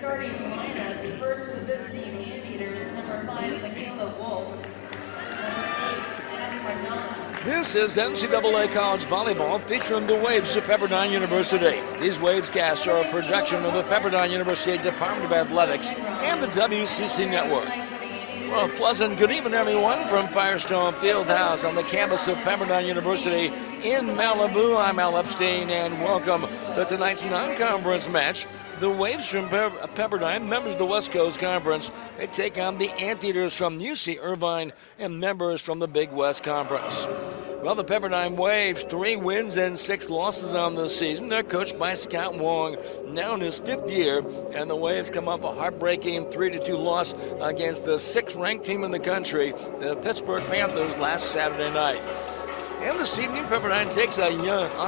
starting lineups. First for the visiting Anteaters, number 5, Michaela Wolf. Number 8, Abby Marjana. This is NCAA College Volleyball featuring the Waves of Pepperdine University. These Waves casts are a production of the Pepperdine University Department of Athletics and the WCC Network. Well, pleasant good evening, everyone, from Firestone Fieldhouse on the campus of Pepperdine University in Malibu. I'm Al Epstein, and welcome to tonight's non-conference match. The Waves from Pepperdine, members of the West Coast Conference, they take on the Anteaters from UC Irvine and members from the Big West Conference. Well, the Pepperdine Waves, 3 wins and 6 losses on the season. They're coached by Scott Wong, now in his 5th year, and the Waves come off a heartbreaking 3-2 loss against the 6th-ranked team in the country, the Pittsburgh Panthers, last Saturday night. And this evening, Pepperdine takes on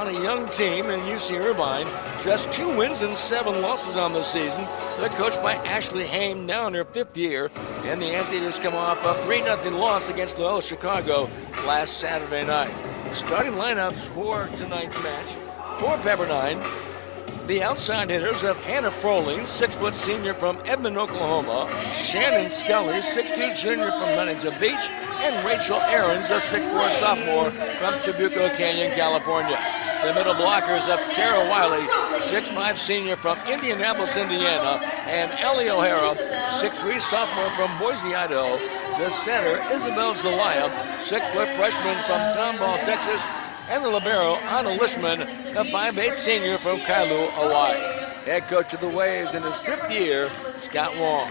a young team in UC Irvine. Just 2 wins and 7 losses on the season. They're coached by Ashley Haim, now in her 5th year. And the Anteaters come off a 3-0 loss against Loyola Chicago last Saturday night. Starting lineups for tonight's match. For Pepperdine, the outside hitters have Hannah Froling, 6-foot senior from Edmond, Oklahoma. Shannon Scully, 6'2" junior from Huntington Beach. And Rachel Ahrens, a 6'4" sophomore from Trabuco Canyon, California. The middle blockers have Tara Wiley, 6'5" senior from Indianapolis, Indiana. And Ellie O'Hara, 6'3" sophomore from Boise, Idaho. The center, Isabel Zelaya, 6-foot freshman from Tomball, Texas. And the libero, Anna Lishman, a 5'8" senior from Kailua, Hawaii. Head coach of the Waves in his 5th year, Scott Wong.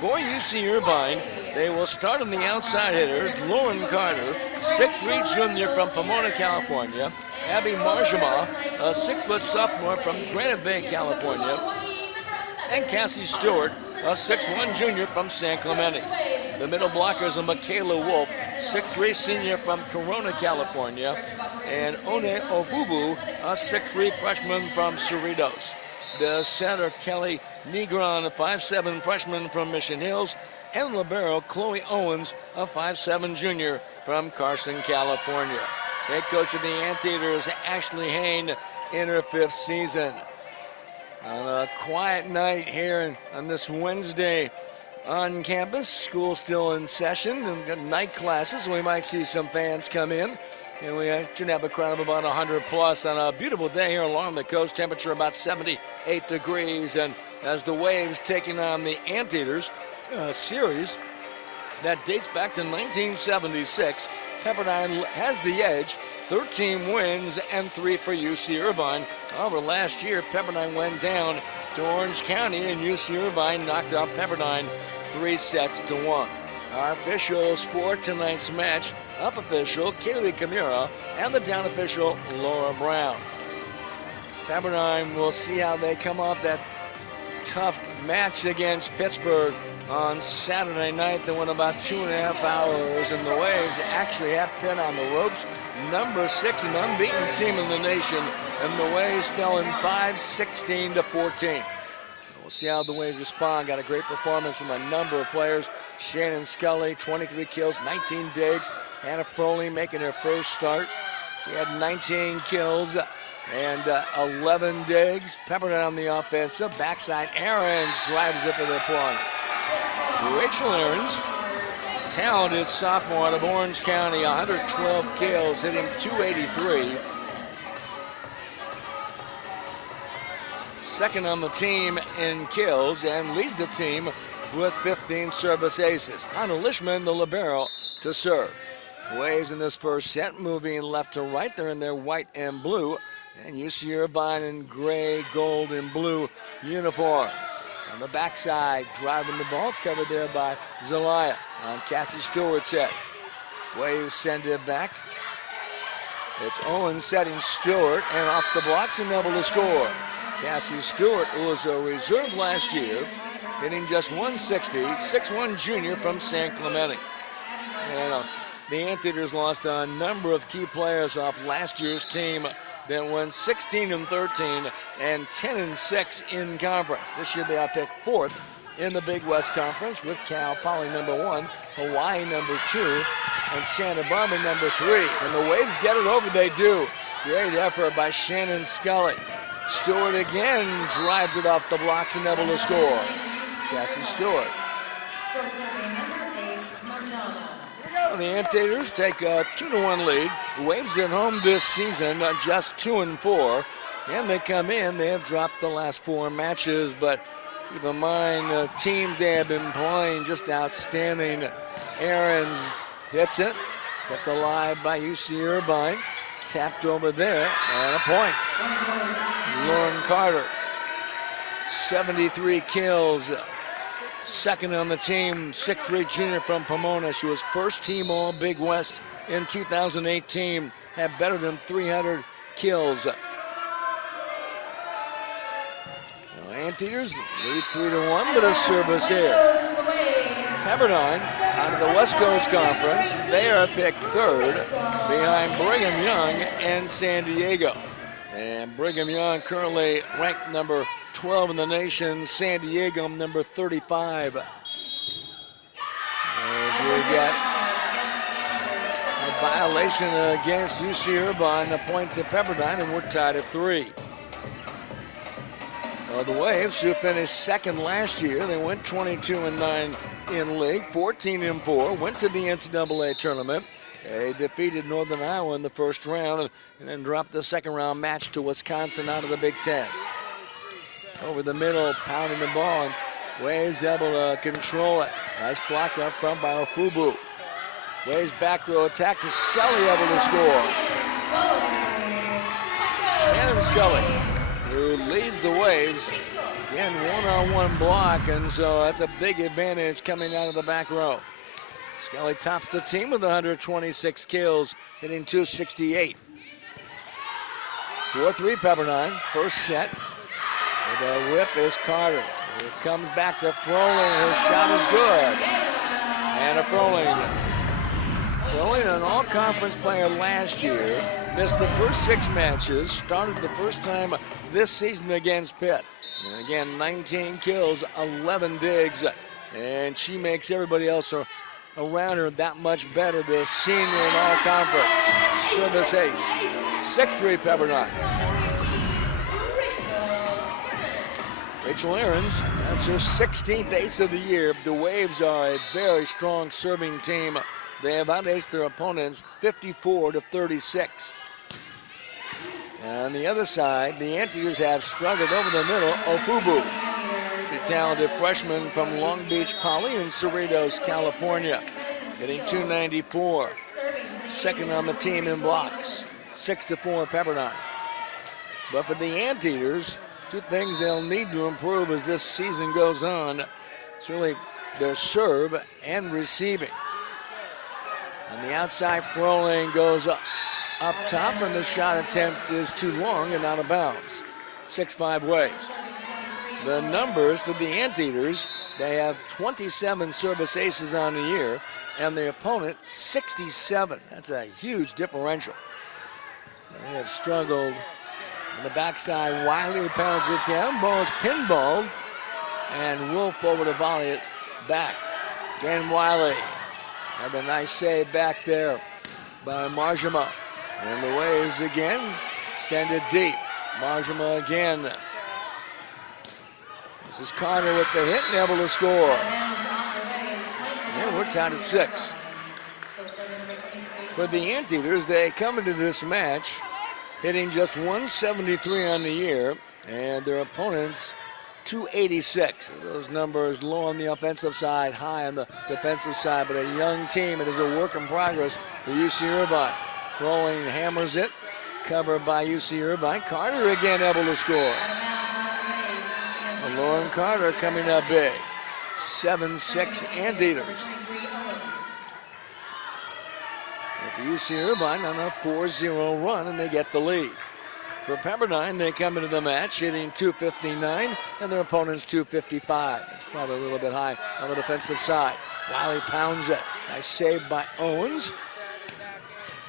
For UC Irvine, they will start on the outside hitters. Lauren Carter, 6'3" junior from Pomona, California. Abby Marjama, a 6-foot sophomore from Granite Bay, California. And Cassie Stewart, a 6'1" junior from San Clemente. The middle blockers are Michaela Wolf, 6'3" senior from Corona, California. And One Obubu, a 6'3" freshman from Cerritos. The center, Kelly Negron, a 5'7" freshman from Mission Hills. And libero, Chloe Owens, a 5'7" junior from Carson, California. Head coach of the Anteaters, Ashley Hain, in her 5th season. On a quiet night here on this Wednesday on campus, school still in session. We've got night classes, so we might see some fans come in. And we should have a crowd of about 100 plus on a beautiful day here along the coast. Temperature about 78 degrees. And as the Waves taking on the Anteaters, series that dates back to 1976, Pepperdine has the edge. 13 wins and 3 for UC Irvine. However, last year, Pepperdine went down to Orange County, and UC Irvine knocked out Pepperdine 3-1. Our officials for tonight's match: up official Kaylee Kamira and the down official Laura Brown. Pepperdine will see how they come off that tough match against Pittsburgh on Saturday night. They went about 2.5 hours, and the Waves actually have Pitt on the ropes. Number 6, an unbeaten team in the nation, and the Waves fell in 5-16-14. We'll see how the Waves respond. Got a great performance from a number of players. Shannon Scully, 23 kills, 19 digs. Hannah Froling making her first start. She had 19 kills and 11 digs. Pepperdine on the offensive. Backside, Ahrens drives it for the point. Rachel Ahrens, talented sophomore out of Orange County, 112 kills, hitting .283. Second on the team in kills and leads the team with 15 service aces. Anna Lishman, the libero, to serve. Waves in this first set, moving left to right. They're in their white and blue, and UC Irvine in gray, gold, and blue uniforms. On the backside, driving the ball, covered there by Zelaya on Cassie Stewart's head. Waves send it back. It's Owens setting Stewart, and off the blocks and able to score. Cassie Stewart, who was a reserve last year, hitting just .160, 6'1" junior from San Clemente. And the Anteaters lost a number of key players off last year's team that went 16-13 and 10-6 in conference. This year they are picked 4th in the Big West Conference with Cal Poly #1, Hawaii #2, and Santa Barbara #3. And the Waves get it over, they do. Great effort by Shannon Scully. Stewart again drives it off the blocks and able to score. Cassie Stewart. Still serving number 8, Marjano. Well, the Anteaters take a 2-1 lead. Waves at home this season, just 2-4. And they come in, they have dropped the last 4 matches, but keep in mind, the teams they have been playing just outstanding. Aarons hits it, kept alive by UC Irvine, tapped over there, and a point. Lauren Carter, 73 kills, second on the team, 6'3" junior from Pomona. She was first team all Big West in 2018, had better than 300 kills. Anteaters lead 3-1, but a service here. Pepperdine, out of the West Coast Conference, they are picked 3rd behind Brigham Young and San Diego. And Brigham Young currently ranked number 12 in the nation, San Diego number 35. As we get a violation against UC Irvine, a point to Pepperdine, and we're tied at 3. The Waves, who finished second last year, they went 22-9 in league, 14-4, went to the NCAA tournament. They defeated Northern Iowa in the first round and then dropped the second round match to Wisconsin out of the Big Ten. Over the middle, pounding the ball, and Waves able to control it. Nice block up front by Ofubu. Waves back row attack to Scully, able to score. Shannon Scully, who leads the Waves. Again, one-on-one block, and so that's a big advantage coming out of the back row. Scully tops the team with 126 kills, hitting .268. 4-3 Pepperdine, first set. With a whip is Carter. It comes back to Froling, his shot is good. And a Froling. Froling, an all-conference player last year, missed the first 6 matches, started the first time this season against Pitt. And again, 19 kills, 11 digs, and she makes everybody else around her that much better, this senior in all-conference. Service ace, 6-3 Pepperdine. Rachel Aarons, that's her 16th ace of the year. The Waves are a very strong serving team. They have out-aced their opponents 54-36. On the other side, the Anteaters have struggled over the middle. Ofubu, the talented freshman from Long Beach Poly in Cerritos, California, hitting .294. Second on the team in blocks, 6-4 Pepperdine. But for the Anteaters, 2 things they'll need to improve as this season goes on. It's really their serve and receiving. On the outside, Froling goes up top, and the shot attempt is too long and out of bounds. 6-5 Waves. The numbers for the Anteaters, they have 27 service aces on the year, and the opponent 67. That's a huge differential. They have struggled on the backside. Wiley pounds it down. Ball is pinballed, and Wolf over to volley it back. Again, Wiley had a nice save back there by Marjama. And the Waves again send it deep. Marjama again. This is Carter with the hit and able to score. And we're tied at 6. For the Anteaters, they come into this match hitting just 173 on the year, and their opponents 286. Those numbers low on the offensive side, high on the defensive side, but a young team. It is a work in progress for UC Irvine. Froling hammers it, covered by UC Irvine. Carter again able to score. Lauren Carter coming up big. 7-6 Anteaters. For UC Irvine on a 4-0 run, and they get the lead. For Pepperdine, they come into the match hitting .259, and their opponent's .255. It's probably a little bit high on the defensive side. Wiley pounds it. Nice save by Owens.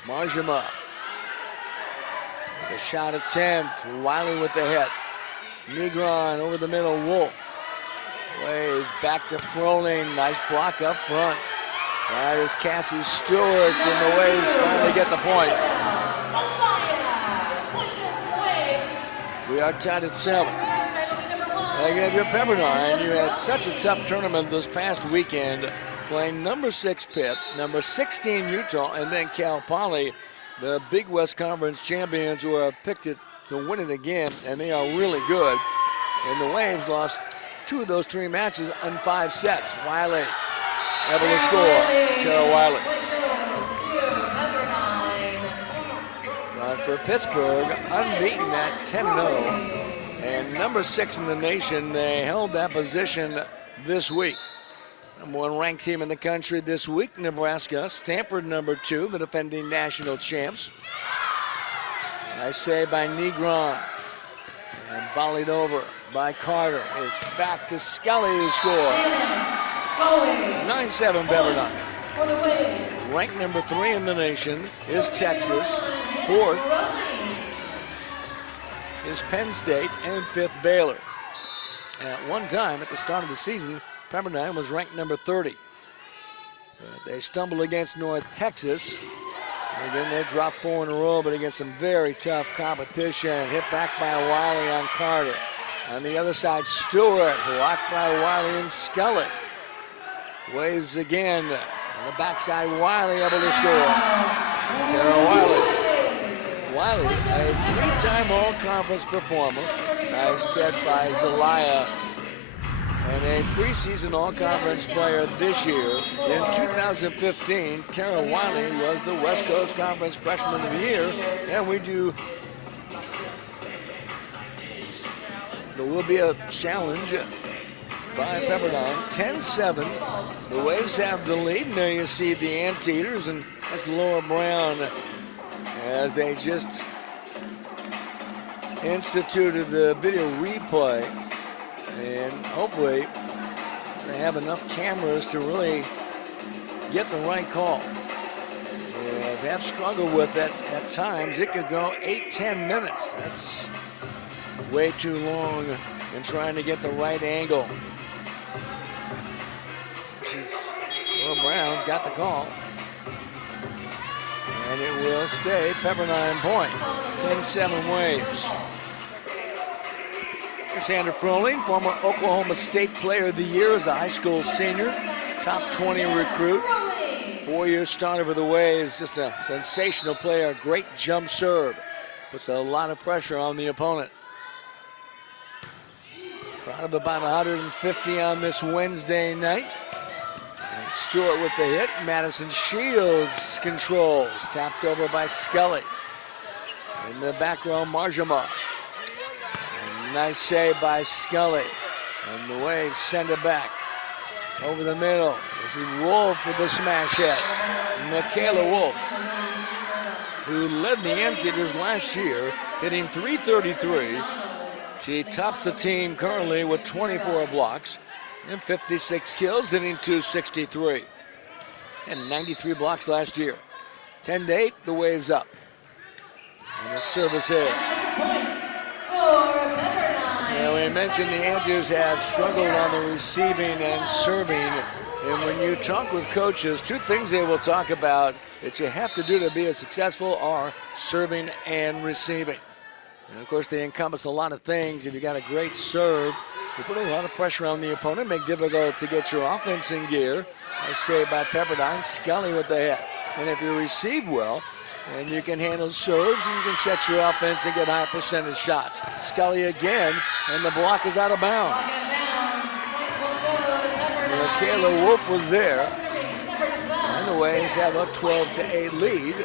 Marjama. The shot attempt. Wiley with the hit. Negron over the middle. Wolf. Waves back to Froling. Nice block up front. That is Cassie Stewart, and the Waves finally get the point. We are tied at 7. Again, if you're Pepperdine, you had such a tough tournament this past weekend, playing number 6 Pitt, number 16 Utah, and then Cal Poly, the Big West Conference champions who have picked it to win it again, and they are really good. And the Waves lost 2 of those 3 matches in 5 sets. Wiley able to score. Tara Wiley. But for Pittsburgh, unbeaten at 10-0. And number 6 in the nation, they held that position this week. Number 1 ranked team in the country this week, Nebraska. Stanford, number 2, the defending national champs. I say by Negron. And volleyed over by Carter. It's back to Scully to score. 9-7 Pepperdine. Ranked number 3 in the nation is Texas. 4th is Penn State, and 5th Baylor. At one time at the start of the season, Pepperdine was ranked number 30. But they stumbled against North Texas, and then they dropped 4 in a row, but against some very tough competition. Hit back by Wiley on Carter. On the other side, Stewart, blocked by Wiley and Scully. Waves again. On the backside, Wiley able to score. Tara Wiley. Wiley, a 3-time all-conference performer, as said by Zelaya, and a preseason all-conference player this year. In 2015, Tara Wiley was the West Coast Conference Freshman of the Year, and there will be a challenge by Pepperdine. 10-7. The Waves have the lead, and there you see the Anteaters, and that's Laura Brown, as they just instituted the video replay, and hopefully they have enough cameras to really get the right call. They have struggled with it at times. It could go 8-10 minutes. That's way too long in trying to get the right angle. Laura Brown's got the call. And it will stay Pepperdine point. 10-7 Waves. Here's Sandra Froling, former Oklahoma State Player of the Year as a high school senior. Top 20 recruit. 4-year starter for the Waves. Just a sensational player. Great jump serve. Puts a lot of pressure on the opponent. Crowd of about 150 on this Wednesday night. Stewart with the hit. Madison Shields controls. Tapped over by Scully. In the back row, Marjama. Nice save by Scully. And the Waves send it back. Over the middle. This is Wolf with the smash hit. Michaela Wolf, who led the Anteaters last year, hitting .333. She tops the team currently with 24 blocks. And 56 kills, hitting .263. And 93 blocks last year. 10-8, the Waves up. And the service here. Now, we mentioned the Anteaters have struggled on the receiving and serving. And when you talk with coaches, 2 things they will talk about that you have to do to be successful are serving and receiving. And of course, they encompass a lot of things. If you got a great serve, you put a lot of pressure on the opponent, make it difficult to get your offense in gear. I say by Pepperdine, Scully with the hit. And if you receive well, and you can handle serves, and you can set your offense and get high percentage shots. Scully again, and the block is out of bounds. Michaela Wolf was there. And the Waves have a 12-8 lead.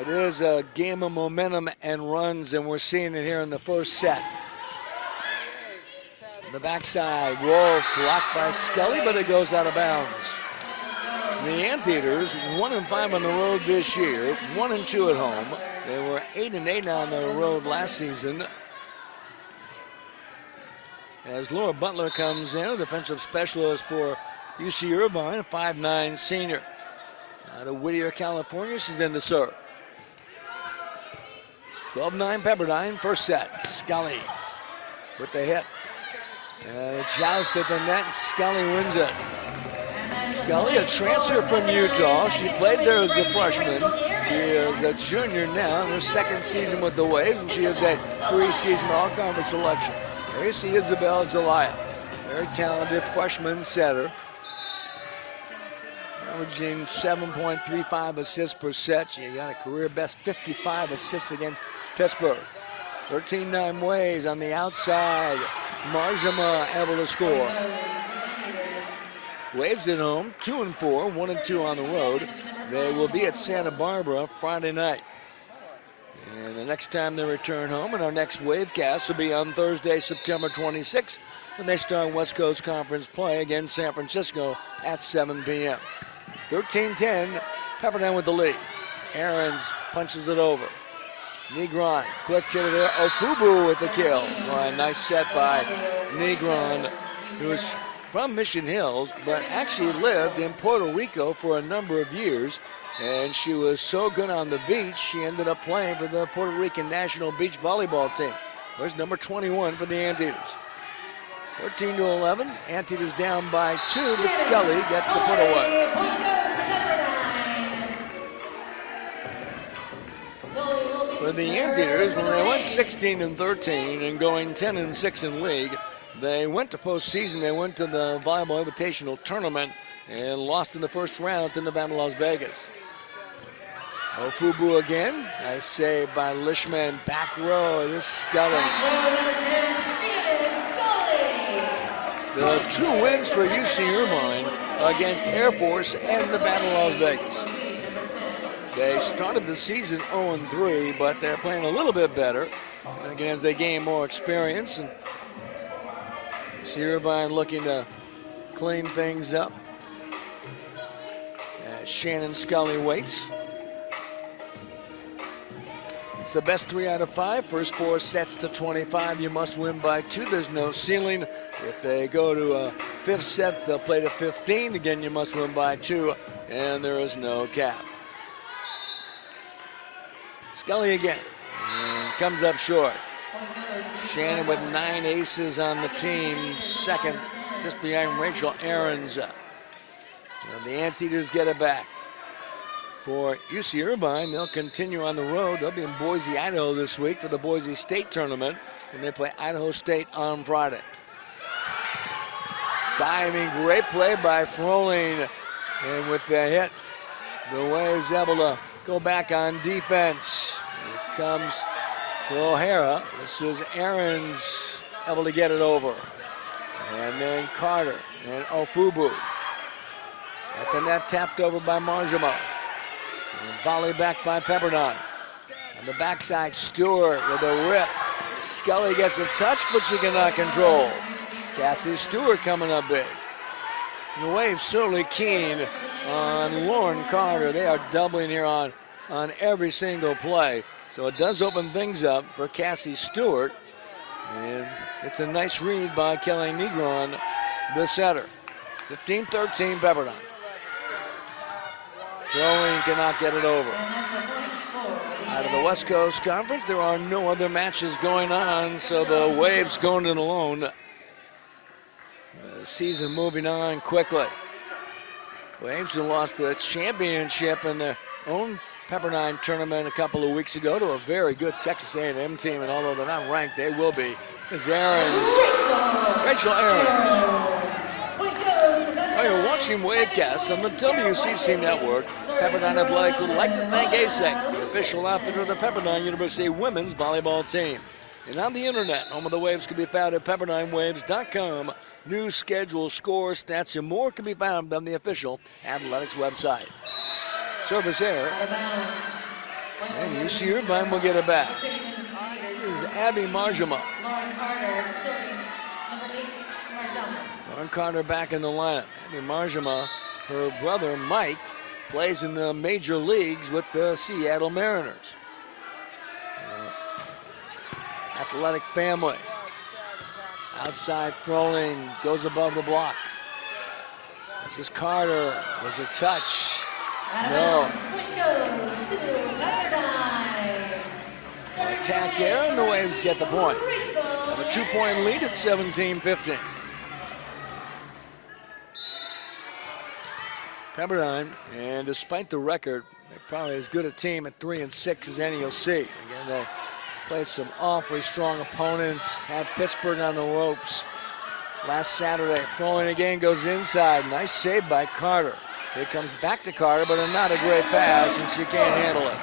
It is a game of momentum and runs, and we're seeing it here in the first set. On the backside, Wolf blocked by Scully, but it goes out of bounds. The Anteaters, 1-5 on the road this year, 1-2 at home. They were 8-8 on the road last season. As Laura Butler comes in, a defensive specialist for UC Irvine, a 5'9" senior. Out of Whittier, California, she's in to serve. 12-9 Pepperdine, first set. Scully with the hit. And it's jousted at the net, Scully wins it. Scully, a transfer from Utah. She played there as a freshman. She is a junior now in her second season with the Waves, and she is a preseason all-conference selection. There you see Isabel Zelaya, very talented freshman setter, averaging 7.35 assists per set. She got a career best 55 assists against Pittsburgh. 13-9 Waves on the outside. Marjama able to score. Waves at home, 2-4, 1-2 on the road. They will be at Santa Barbara Friday night. And the next time they return home, and our next Wavecast will be on Thursday, September 26th, when they start West Coast Conference play against San Francisco at 7 p.m. 13-10, Pepperdine with the lead. Aarons punches it over. Negron, quick hitter there. Ofubu with the kill. Well, a nice set by Negron, who is from Mission Hills, but actually lived in Puerto Rico for a number of years. And she was so good on the beach, she ended up playing for the Puerto Rican national beach volleyball team. There's number 21 for the Anteaters. 13-11, Anteaters down by 2, but Scully gets the put away. For the Anteaters, when they went 16-13 and going 10-6 in league, they went to postseason. They went to the Volleyball Invitational Tournament and lost in the first round to Nevada, Las Vegas. Ofubu again. Nice save by Lishman. Back row, it is Scully. The 2 wins for UC Irvine against Air Force and Nevada, Las Vegas. They started the season 0-3, but they're playing a little bit better. And again, as they gain more experience, and UC Irvine looking to clean things up. Shannon Scully waits. It's the best 3 out of 5. First 4 sets to 25. You must win by 2. There's no ceiling. If they go to a 5th set, they'll play to 15. Again, you must win by 2, and there is no cap. Scully again, and comes up short. Shannon with 9 aces on the team, second, just behind Rachel Aarons. The Anteaters get it back. For UC Irvine, they'll continue on the road. They'll be in Boise, Idaho this week for the Boise State Tournament, and they play Idaho State on Friday. Diving, great play by Froling, and with the hit, the Waves able to go back on defense. Here comes O'Hara. This is Aarons able to get it over. And then Carter and Ofubu. At the net, tapped over by Marjama. Volley back by Pepperdine. On the backside, Stewart with a rip. Scully gets a touch, but she cannot control. Cassie Stewart coming up big. The Waves certainly keen on Lauren Carter. They are doubling here on every single play. So it does open things up for Cassie Stewart. And it's a nice read by Kelly Negron, the setter. 15-13 Pepperdine. Throwing cannot get it over. Out of the West Coast Conference, there are no other matches going on, so the Waves going it alone. The season moving on quickly. Waves who lost the championship in their own Pepperdine tournament a couple of weeks ago to a very good Texas A&M team, and although they're not ranked, they will be. As Rachel Aarons. You're watching Wavecast on the WCC Network. Pepperdine Athletics would like to thank ASEX, the official outfitter of the Pepperdine University women's volleyball team. And on the internet, home of the Waves can be found at PepperdineWaves.com. News, schedules, scores, stats, and more can be found on the official athletics website. Service error. And UC Irvine will get it back. This is Abby Marjama. Lauren Carter, serving number 8, Marjama. Lauren Carter back in the lineup. Abby Marjama, her brother Mike, plays in the major leagues with the Seattle Mariners. Athletic family. Outside Froling goes above the block. This is Carter. There's a touch. No. Attack there, and the Waves get the point. A 2-point lead at 17-15. Pepperdine, and despite the record, they're probably as good a team at 3-6 as any you'll see. Again, they played some awfully strong opponents, had Pittsburgh on the ropes last Saturday. Throwing again, goes inside. Nice save by Carter. It comes back to Carter, but not a great pass, and she can't handle it.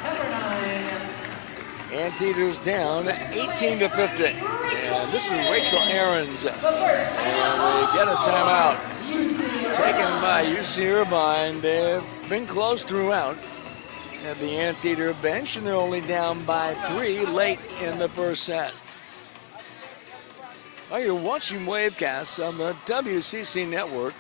Anteaters down 18-15. And this is Rachel Ahrens. And they get a timeout taken by UC Irvine. They've been close throughout at the Anteater bench, and they're only down by 3 late in the first set. Well, you're watching Wavecasts on the WCC Network.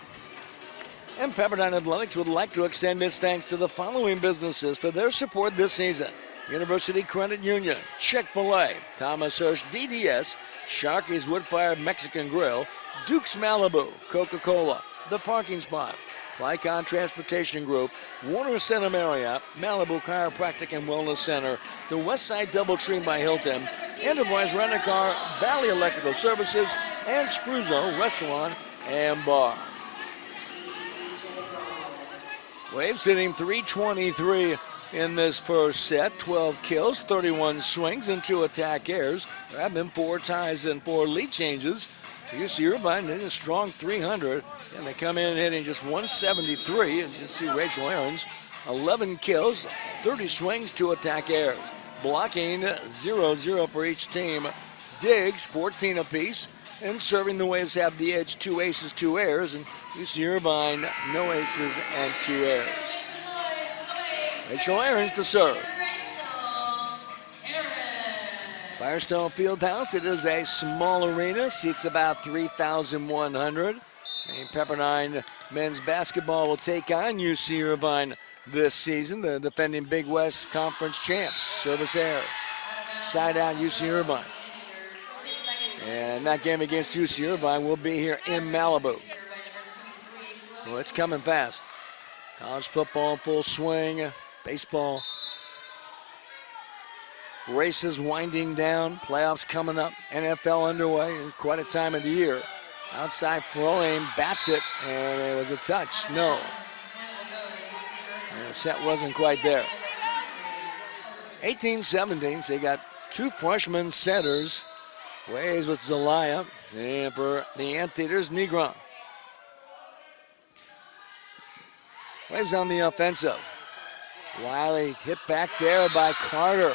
And Pepperdine Athletics would like to extend its thanks to the following businesses for their support this season: University Credit Union, Chick-fil-A, Thomas Hirsch DDS, Sharky's Wood-Fired Mexican Grill, Duke's Malibu, Coca-Cola, The Parking Spot, Lycon Transportation Group, Warner Center Marriott, Malibu Chiropractic and Wellness Center, the Westside Doubletree by Hilton, Enterprise Rent-A-Car, Valley Electrical Services, and Scruzzo Restaurant and Bar. Waves hitting .323 in this first set. 12 kills, 31 swings, and 2 attack errors. There have been 4 ties and 4 lead changes. UC Irvine hitting a strong 300, and they come in hitting just 173. As you see, Rachel Ahrens, 11 kills, 30 swings, 2 attack errors. Blocking 0-0 for each team. Digs 14 apiece, and serving the Waves have the edge, 2 aces, 2 errors, and UC Irvine no aces and 2 errors. Rachel Ahrens to serve. Firestone Fieldhouse, it is a small arena, seats about 3,100. And Pepperdine men's basketball will take on UC Irvine this season, the defending Big West Conference champs. Service error. Side out UC Irvine. And that game against UC Irvine will be here in Malibu. Well, it's coming fast. College football in full swing. Baseball. Races winding down. Playoffs coming up. NFL underway. It's quite a time of the year. Outside throwing, bats it, and it was a touch. No. And the set wasn't quite there. 18-17, so they got 2 freshman setters. Waves with Zelaya, and for the Anteaters, Negron. Waves on the offensive. Wiley hit back there by Carter.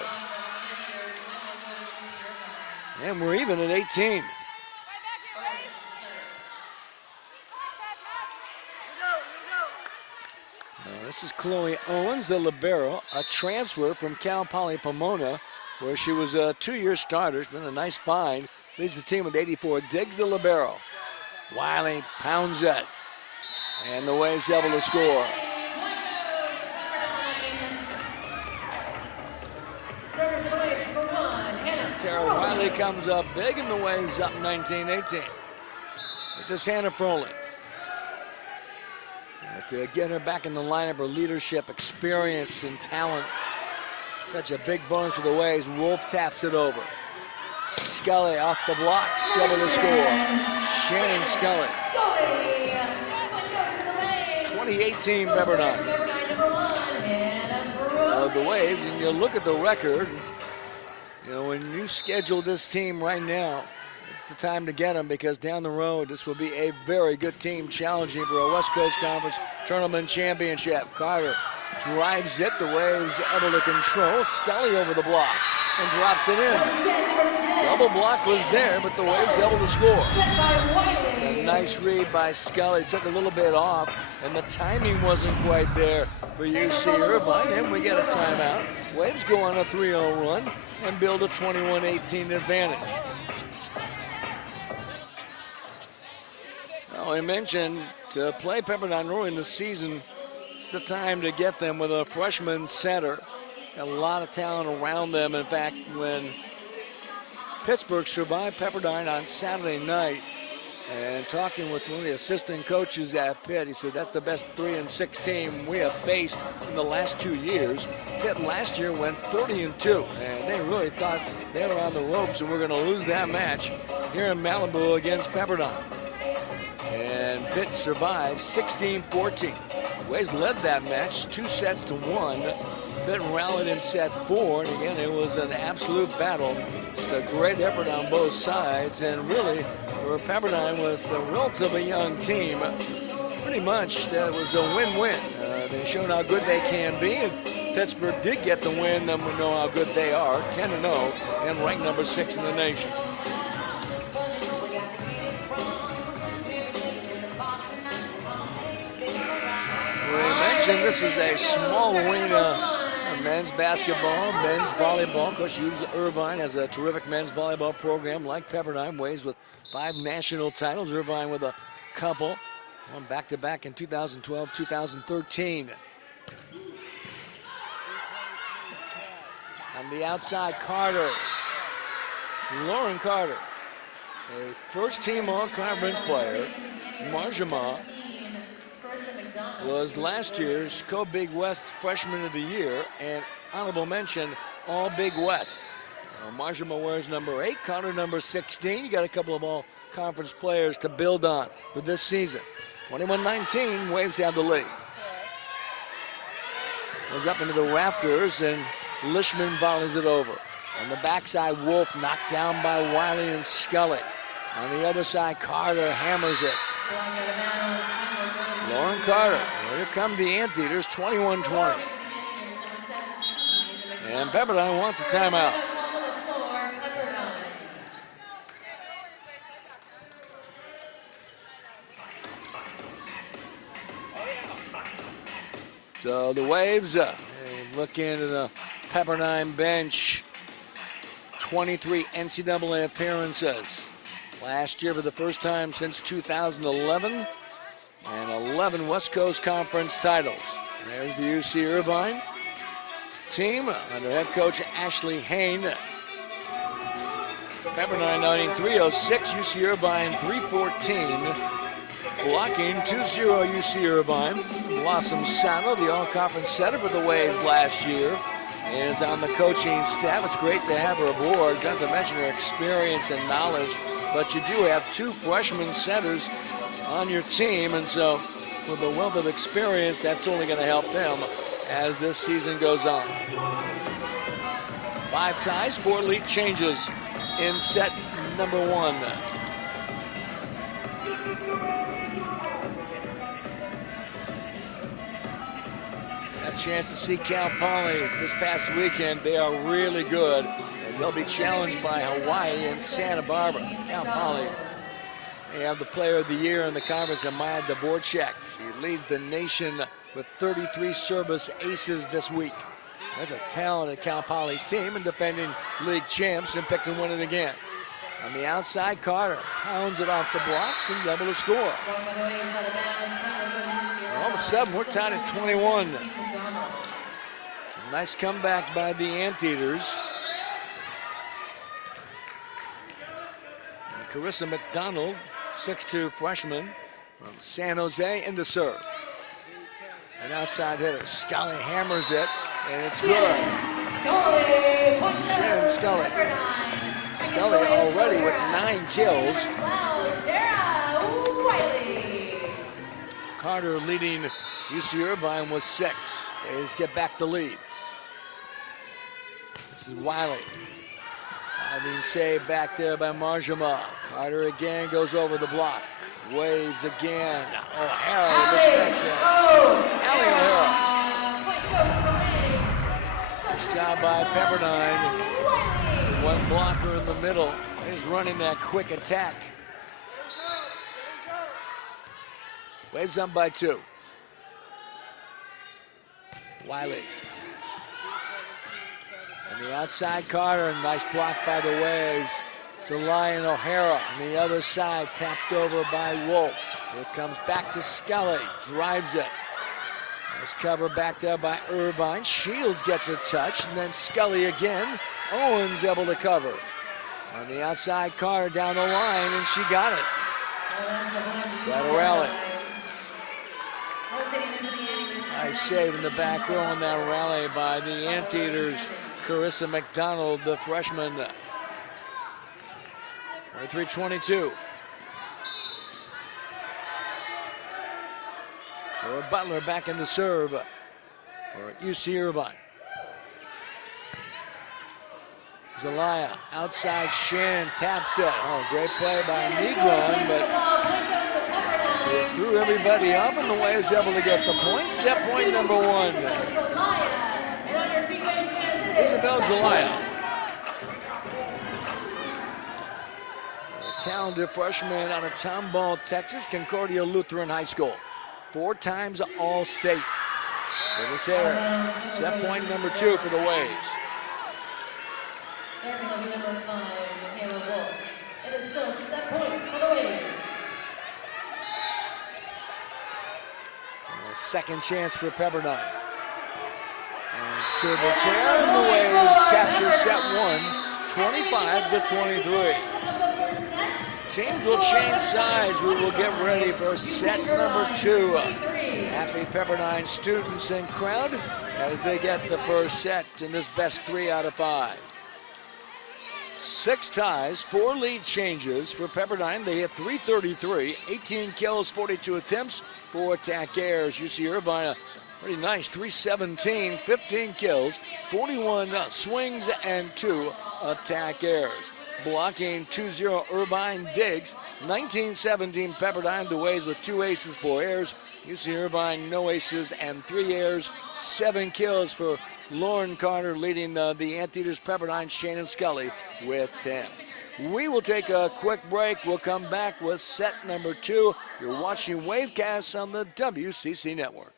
And we're even at 18. Now, this is Chloe Owens, the libero, a transfer from Cal Poly Pomona, where she was a 2-year starter. It's been a nice find. Leads the team with 84. Diggs the libero. Wiley pounds it. And the Waves able to score. Tara Wiley comes up big, and the Waves up 19-18. This is Hannah Froling. To get her back in the lineup, her leadership, experience, and talent. Such a big bonus for the Waves. Wolf taps it over. Scully off the block, able to score. Shannon Scully. 2018 Pepperdine. Of the Waves, and you look at the record, you know, when you schedule this team right now, it's the time to get them, because down the road, this will be a very good team challenging for a West Coast Conference Tournament Championship. Carter drives it, the Waves able to control. Scully over the block and drops it in. Double block was there, but the Waves able to score. A nice read by Scully, took a little bit off, and the timing wasn't quite there for UC Irvine, and we get a timeout. Waves go on a 3-0 run and build a 21-18 advantage. Well, I mentioned to play Pepperdine early in the season, it's the time to get them with a freshman center. Got a lot of talent around them. In fact, when Pittsburgh survived Pepperdine on Saturday night, and talking with one of the assistant coaches at Pitt, he said that's the best 3-6 team we have faced in the last 2 years. Pitt last year went 30-2, and they really thought they were on the ropes and we're going to lose that match here in Malibu against Pepperdine. And Pitt survived 16-14. Waves led that match 2-1. Then rallied in set 4, and again, it was an absolute battle. Just a great effort on both sides, and really, for Pepperdine was a relatively young team. Pretty much, that was a win-win. They showed how good they can be, and Pittsburgh did get the win, and we know how good they are, 10-0, and ranked number 6 in the nation. We mentioned this is a small arena of men's basketball, men's volleyball. Of course, UC Irvine has a terrific men's volleyball program like Pepperdine Waves with 5 national titles. Irvine with a couple, one back-to-back in 2012, 2013. On the outside, Carter. Lauren Carter, a first-team all-conference player. Marjama was last year's Co-Big West Freshman of the Year and honorable mention All-Big West. Marjama wears number 8, Carter number 16. You got a couple of all-conference players to build on for this season. 21-19, Waves have the lead. Goes up into the rafters, and Lishman volleys it over. On the backside, Wolf knocked down by Wiley and Scully. On the other side, Carter hammers it. Lauren Carter, here come the Anteaters, 21-20. And Pepperdine wants a timeout. So the Waves look into the Pepperdine bench. 23 NCAA appearances. Last year for the first time since 2011. And 11 West Coast Conference titles. There's the UC Irvine team under head coach Ashley Hain. Pepperdine noting 306, UC Irvine 314. Blocking 2-0 UC Irvine. Blossom Saddle, the all-conference setter for the Waves last year, is on the coaching staff. It's great to have her aboard. Not to mention her experience and knowledge, but you do have 2 freshman setters on your team, and so with a wealth of experience, that's only going to help them as this season goes on. 5 ties, 4 lead changes in set number 1. A chance to see Cal Poly this past weekend. They are really good, and they'll be challenged by Hawaii and Santa Barbara. Cal Poly, they have the player of the year in the conference, Amaya Dvorak. She leads the nation with 33 service aces this week. That's a talented Cal Poly team and defending league champs, and picked to win it again. On the outside, Carter pounds it off the blocks and double the score. All of a sudden, we're tied at 21. Nice comeback by the Anteaters. And Carissa McDonald, 6'2" freshman from San Jose, into serve. An outside hitter. Scully hammers it, and it's good. Shannon Scully. Scully already with 9 kills. Carter leading UC Irvine with 6. They just get back the lead. This is Wiley. Being saved back there by Marjama. Carter again goes over the block. Waves again. O'Hara with the stretch. Allie O'Hara. Nice job by Pepperdine. One blocker in the middle. He's running that quick attack. Waves up by 2. Wiley. On the outside, Carter. Nice block by the Waves. To Lyon O'Hara. On the other side, tapped over by Wolf. It comes back to Scully. Drives it. Nice cover back there by Irvine. Shields gets a touch. And then Scully again. Owens able to cover. On the outside, Carter down the line, and she got it. Got a rally. Nice save in the back row on that rally by the Anteaters. Carissa McDonald, the freshman. 23-22. Butler back in the serve for UC Irvine. Zelaya outside Shin, taps it. Oh, great play by Negron, but he threw everybody up, and the Waves able to get the point. Set point number 1. Isabel Zelaya. A talented freshman out of Tomball, Texas, Concordia Lutheran High School. 4 times All-State. For this era. Set point number 2 for the Waves. Serving will be number 5, Michaela Wolf. It is still set point for the Waves. A second chance for Pepperdine. And service here, and the Waves capture set 1, 25-23. Teams will change sides. We will get ready for set number 2. Happy Pepperdine students and crowd as they get the first set in this best 3 out of 5. 6 ties, 4 lead changes for Pepperdine. They hit .333, 18 kills, 42 attempts, 4 attack errors. UC Irvine, pretty nice, .317, 15 kills, 41 swings, and 2 attack errors. Blocking 2-0 Irvine Diggs, 19-17 Pepperdine. The Waves with 2 aces, 4 errors. UC Irvine, no aces and 3 errors, 7 kills for Lauren Carter, leading the Anteaters. Pepperdine, Shannon Scully with 10. We will take a quick break. We'll come back with set number 2. You're watching Wavecast on the WCC Network.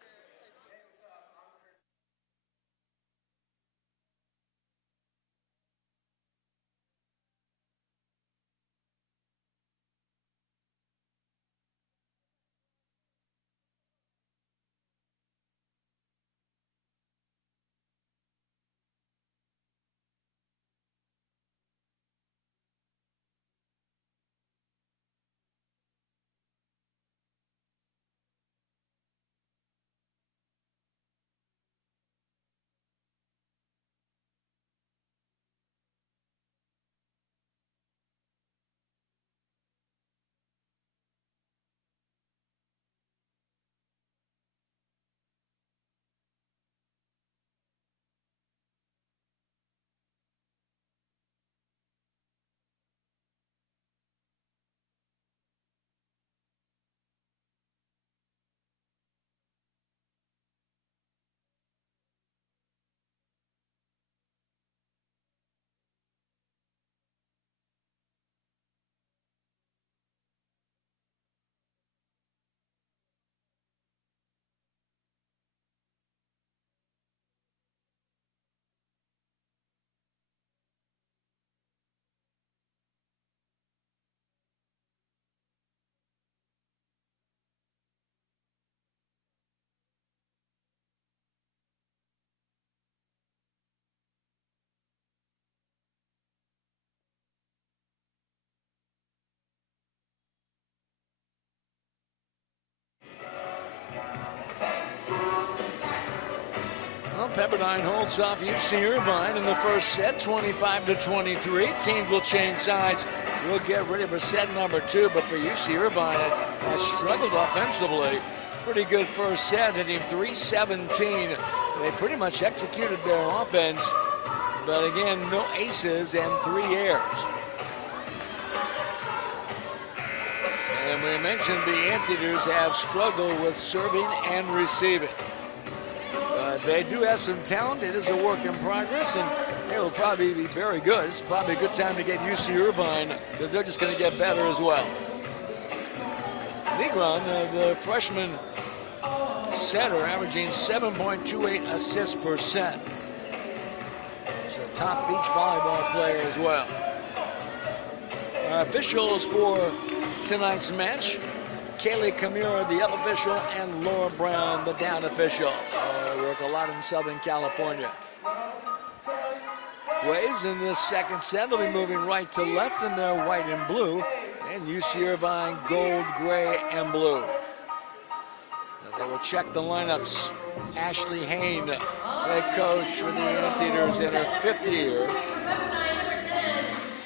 Well, Pepperdine holds off UC Irvine in the first set, 25-23. Teams will change sides. We'll get ready for set number 2, but for UC Irvine, it has struggled offensively. Pretty good first set, hitting .317. They pretty much executed their offense, but again, no aces and 3 errors. And we mentioned the Anteaters have struggled with serving and receiving. They do have some talent. It is a work in progress, and they will probably be very good. It's probably a good time to get UC Irvine because they're just going to get better as well. Negron, the freshman center, averaging 7.28 assists per set. He's a top beach volleyball player as well. Our officials for tonight's match: Kaylee Kamura, the up official, and Laura Brown, the down official. Work a lot in Southern California. Waves in this second set will be moving right to left in their white and blue, and UC Irvine gold, gray, and blue. They will check the lineups. Ashley Hain, head coach for the Anteaters in her 5th year.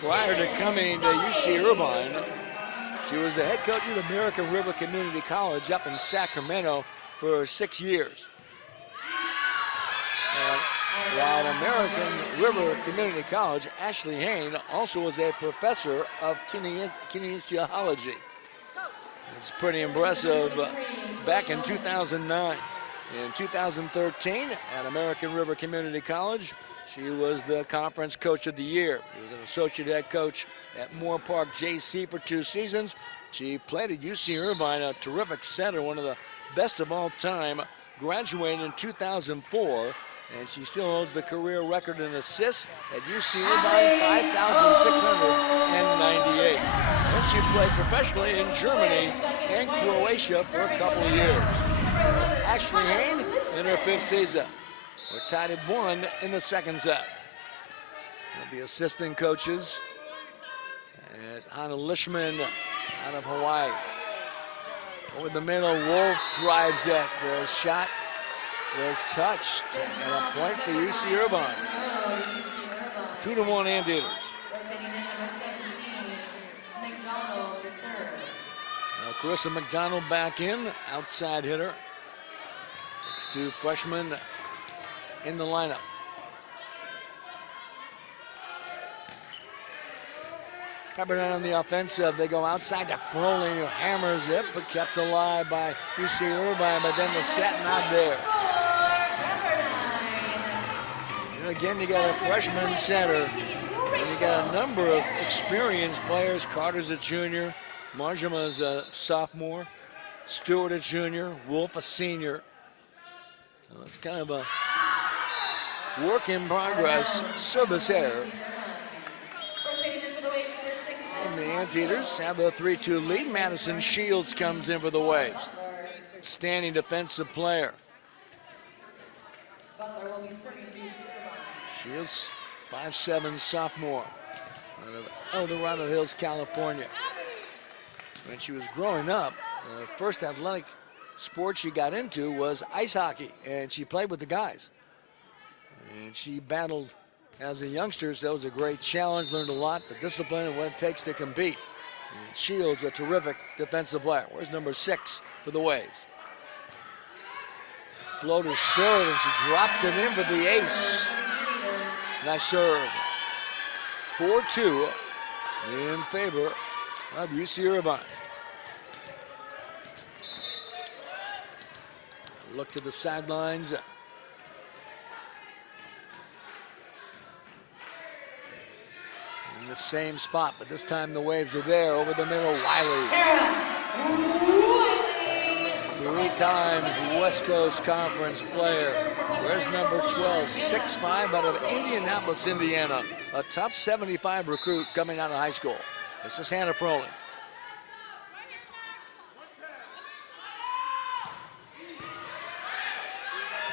Prior to coming to UC Irvine, she was the head coach at American River Community College up in Sacramento for 6 years. While at American River Community College, Ashley Hain also was a professor of kinesiology. It's pretty impressive. Back in 2009. In 2013, at American River Community College, she was the conference coach of the year. She was an associate head coach at Moore Park JC for 2 seasons. She played at UC Irvine, a terrific center, one of the best of all time, graduated in 2004, and she still holds the career record in assists at UC Irvine, 5,698. And she played professionally in Germany and Croatia for a couple of years. Ashley Hain in her 5th season. We're tied at 1 in the 2nd set. The assistant coaches is Hannah Lishman out of Hawaii. Over the middle, Wolf drives it. The shot was touched, and a point for UC Irvine. 2-1 Anteaters. Rotating in number 17, McDonald to serve. Now Carissa McDonald back in, outside hitter. Next 2 freshmen in the lineup. Pepperdine on the offensive. They go outside to Froling, who hammers it, but kept alive by UC Irvine, but then the set not there. And again, you got a freshman center, and you got a number of experienced players. Carter's a junior, Marjama's a sophomore, Stewart a junior, Wolf a senior. So it's kind of a work in progress. Service error. And the Anteaters have a 3-2 lead. Madison Shields comes in for the Waves. Standing defensive player. Shields, 5'7" sophomore out of El Dorado Hills, California. When she was growing up, the first athletic sport she got into was ice hockey, and she played with the guys. And she battled as a youngster, so it was a great challenge, learned a lot, the discipline and what it takes to compete. And Shields, a terrific defensive player. Where's number 6 for the Waves? Floater serve, and she drops it in for the ace. Nice serve. 4-2 in favor of UC Irvine. Look to the sidelines. In the same spot, but this time the Waves are there. Over the middle, Wiley. 3 times West Coast Conference player. Where's number 12? 6'5" out of Indianapolis, Indiana. A top 75 recruit coming out of high school. This is Hannah Froling.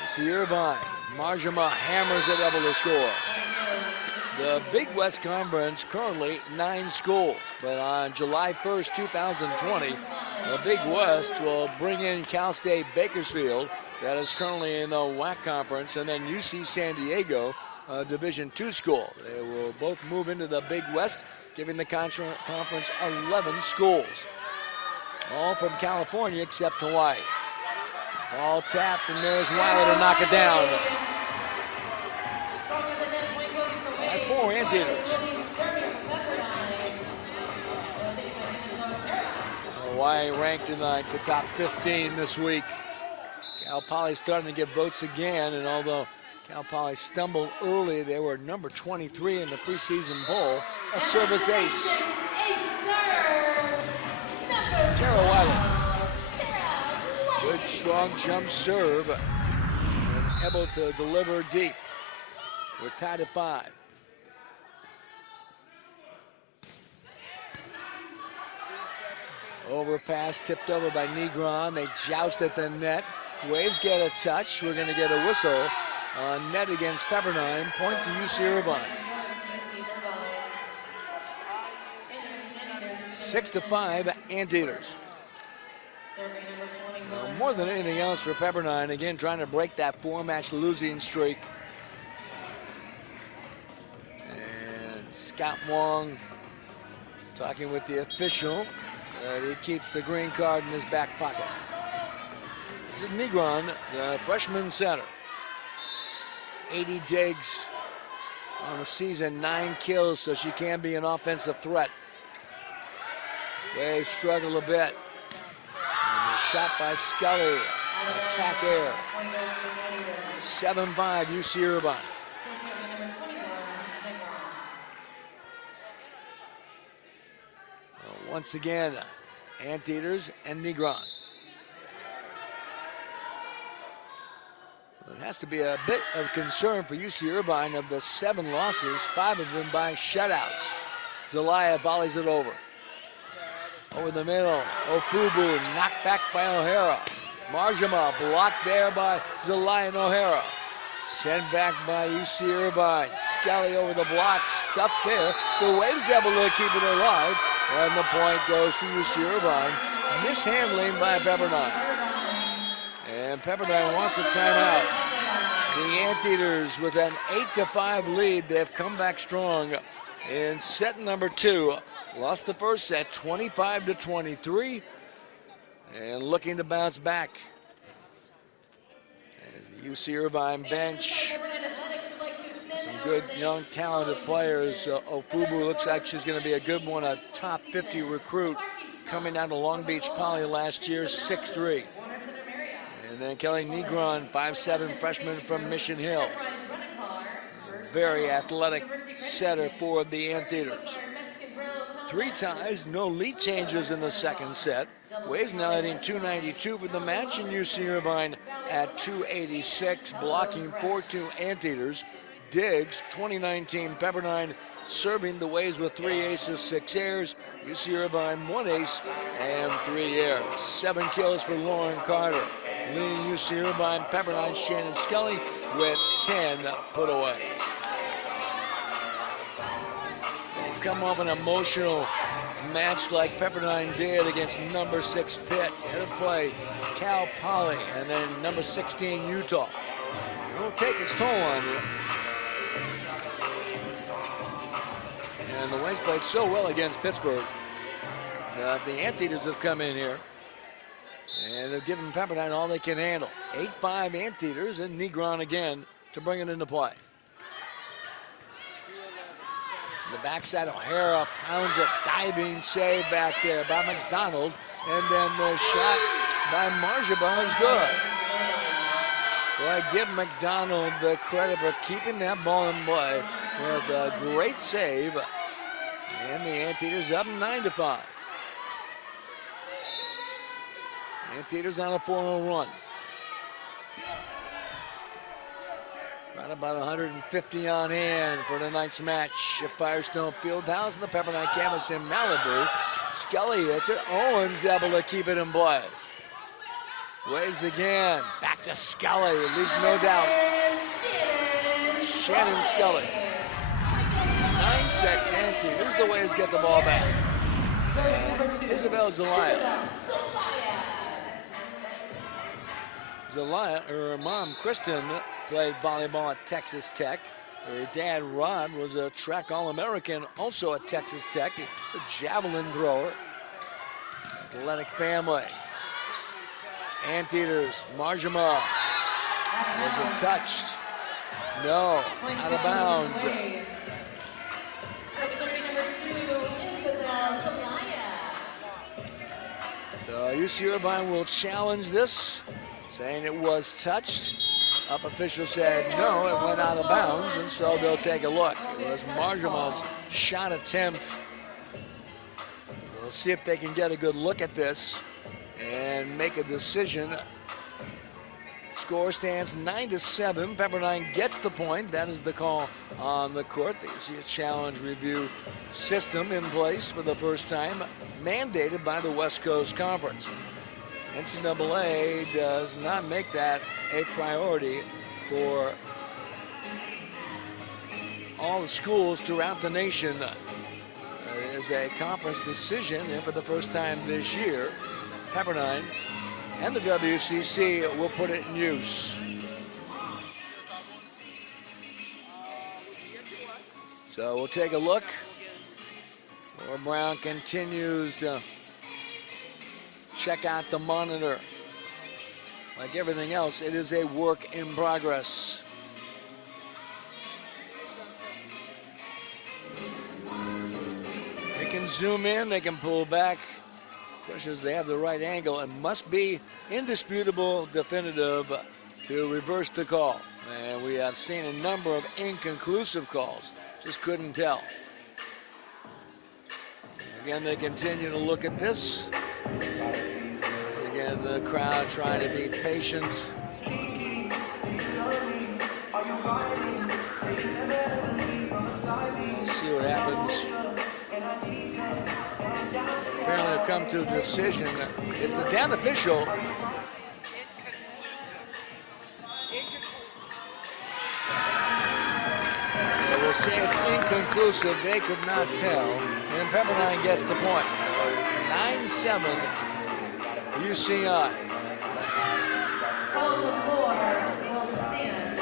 UC Irvine. Marjama hammers it able to score. The Big West Conference currently 9 schools, but on July 1st, 2020, the Big West will bring in Cal State Bakersfield, that is currently in the WAC Conference, and then UC San Diego, a Division II school. They will both move into the Big West, giving the conference 11 schools. All from California except Hawaii. Ball tapped, and there's Wiley to knock it down. 4 Anteaters. Hawaii ranked in the top 15 this week. Cal Poly starting to get votes again, and although Cal Poly stumbled early, they were number 23 in the preseason poll. A service ace. Tara Wiley. Good strong jump serve, and able to deliver deep. We're tied at 5. Overpass tipped over by Negron. They joust at the net. Waves get a touch. We're going to get a whistle on net against Pepperdine. Point to UC Irvine. 6-5 Anteaters. More than anything else for Pepperdine, again trying to break that 4-match losing streak. And Scott Wong talking with the official. He keeps the green card in his back pocket. This is Negron, the freshman center. 80 digs on the season, 9 kills, so she can be an offensive threat. Waves struggle a bit. And the shot by Scully. Attack air. 7-5 UC Irvine. Once again, Anteaters and Negron. It has to be a bit of concern for UC Irvine. Of the 7 losses, 5 of them by shutouts. Zelaya volleys it over. Over the middle, Ofubu knocked back by O'Hara. Marjama blocked there by Zelaya and O'Hara. Sent back by UC Irvine. Scully over the block, stuffed there. The Waves able to keep it alive. And the point goes to UC Irvine. Mishandling by Pepperdine. And Pepperdine wants a timeout. The Anteaters with an 8-5 lead. They've come back strong in set number 2. Lost the first set 25-23. And looking to bounce back. As the UC Irvine bench. Some good, young, talented players. Ofubu looks like she's going to be a good one, a top 50 recruit coming out of Long Beach Poly last year, 6'3". And then Kelly Negron, 5'7", freshman from Mission Hill. Very athletic setter for the Anteaters. 3 ties, no lead changes in the second set. Waves now hitting 292 for the match, and UC Irvine at 286, blocking 4-2 Anteaters. Diggs, 2019 Pepperdine, serving the Waves with 3 aces, 6 airs. UC Irvine, 1 ace and 3 airs. 7 kills for Lauren Carter. Leading UC Irvine, Pepperdine, Shannon Scully with 10 put-aways. Come off an emotional match like Pepperdine did against number 6 Pitt. Here to play Cal Poly and then number 16 Utah. It'll take its toll on you. And the Waves played so well against Pittsburgh that the Anteaters have come in here and have given Pepperdine all they can handle. 8-5 Anteaters and Negron again to bring it into play. The backside, O'Hara pounds it, diving save back there by McDonald, and then the shot by Marjaba is good. Boy, give McDonald the credit for keeping that ball in play with a great save, and the Anteaters up 9-5. Anteaters on a 4-0 run. Right about 150 on hand for tonight's match at Firestone Fieldhouse and the Pepperdine campus in Malibu. Scully hits it. Owens able to keep it in play. Waves again. Back to Scully. Leaves no doubt. Shannon Scully. 9 sets. Anteaters. The Waves get the ball back. Isabel Zelaya. Zelaya, her mom, Kristen, played volleyball at Texas Tech. Her dad, Rod, was a track All-American, also at Texas Tech, a javelin thrower. Athletic family. Anteaters, Marjama. Was it touched? No, out of bounds. So UC Irvine will challenge this, saying it was touched. Up official said no, it went out of bounds, and so they'll take a look. It was Marjama's shot attempt. We'll see if they can get a good look at this and make a decision. Score stands 9-7. Pepperdine gets the point. That is the call on the court. They see a challenge review system in place for the first time, mandated by the West Coast Conference. NCAA does not make that a priority for all the schools throughout the nation. It is a conference decision, and for the first time this year, Pepperdine and the WCC will put it in use. So we'll take a look. Laura Brown continues to check out the monitor. like everything else, it is a work in progress. They can zoom in, they can pull back. Question is, they have the right angle and must be indisputable, definitive to reverse the call. And we have seen a number of inconclusive calls. Just couldn't tell. Again, they continue to look at this. Again, the crowd trying to be patient. We'll see what happens. Apparently they've come to a decision. It's the down official. We'll say it's inconclusive. They could not tell. And Pepperdine gets the point. It's 9-7 UCI. Call the floor will stand.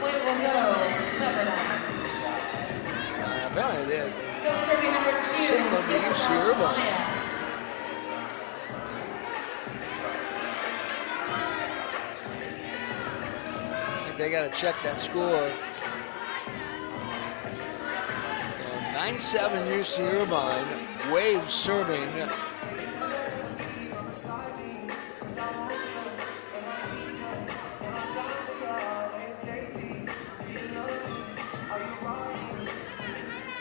Point will go Pepperdine. Apparently they had Still serving number 2. signal to UC Irvine. I think they got to check that score. 9-7 UC Irvine. Waves serving.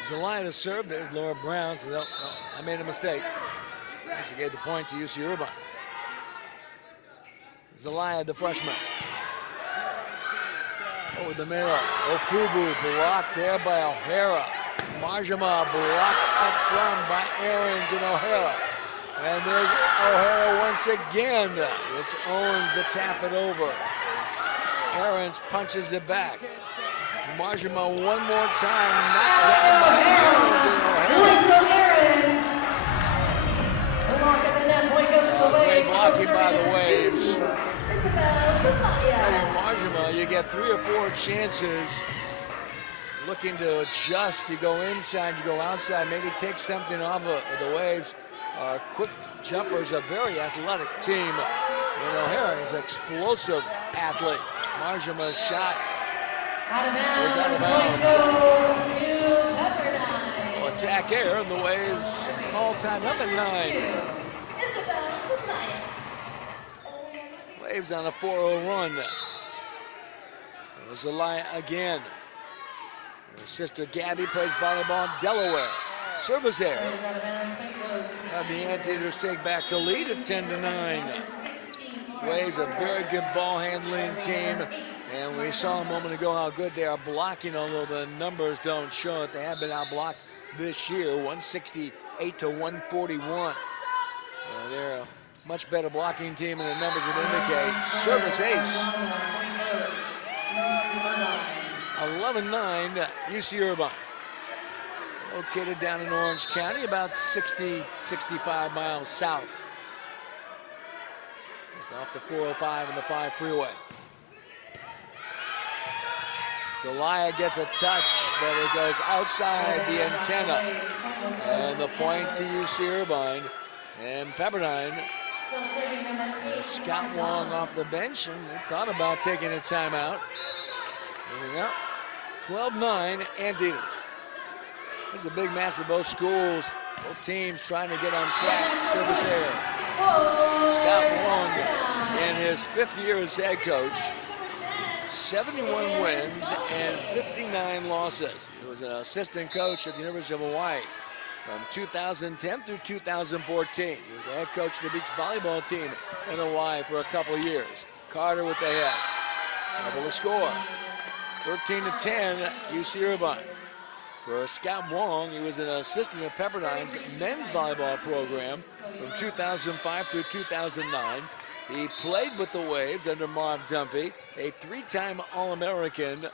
Zelaya to serve. There's Laura Brown. So I made a mistake. She gave the point to UC Irvine. Zelaya, the freshman. Over the middle. Okubu blocked there by O'Hara. Marjama blocked up front by Aarons and O'Hara. And there's O'Hara once again. It's Owens to tap it over. Aarons punches it back. Marjama one more time, knocked down by Aarons and O'Hara. Points on Aarons. The lock at the net, point goes to the Waves. Great blocking by the Waves. Isabel Zelaya. Marjama, you get 3 or 4 chances. Looking to adjust, you go inside, you go outside, maybe take something off of the Waves. Quick jumpers, a very athletic team. And O'Hara is an explosive athlete. Marjama's shot. Out of Goes out of bounds, bounds. point goes to Pepperdine. Well, attack air, and the Waves all time up at 9. Isabel Zelaya. Waves on a 4-0 run. So Zelaya again. Her sister Gabby plays volleyball in Delaware. Service air. Out of bounds, point goes The Anteaters take back the lead at 10-9. number 16. Waves a very good ball handling team. And we saw a moment ago how good they are blocking, although the numbers don't show it. They have been outblocked this year, 168 to 141. They're a much better blocking team than the numbers would indicate. Service ace. 11-9 UC Irvine. Located down in Orange County, about 60, 65 miles south. Just off the 405 and the 5 freeway. Zelaya gets a touch, but it goes outside the antenna. And the point to UC Irvine. And Pepperdine, Scott Wong off the bench, and they thought about taking a timeout. Moving up, 12-9 Anteaters. This is a big match for both schools. Both teams trying to get on track. Service air. Scott Wong in his 5th year as head coach. 71 wins and 59 losses. He was an assistant coach at the University of Hawaii from 2010 through 2014. He was the head coach of the beach volleyball team in Hawaii for a couple of years. Carter with the head. Double the score. 13-10, UC Irvine. For Scott Wong, he was an assistant at Pepperdine's men's volleyball program from 2005 through 2009. He played with the Waves under Marv Dunphy, a 3-time All-American,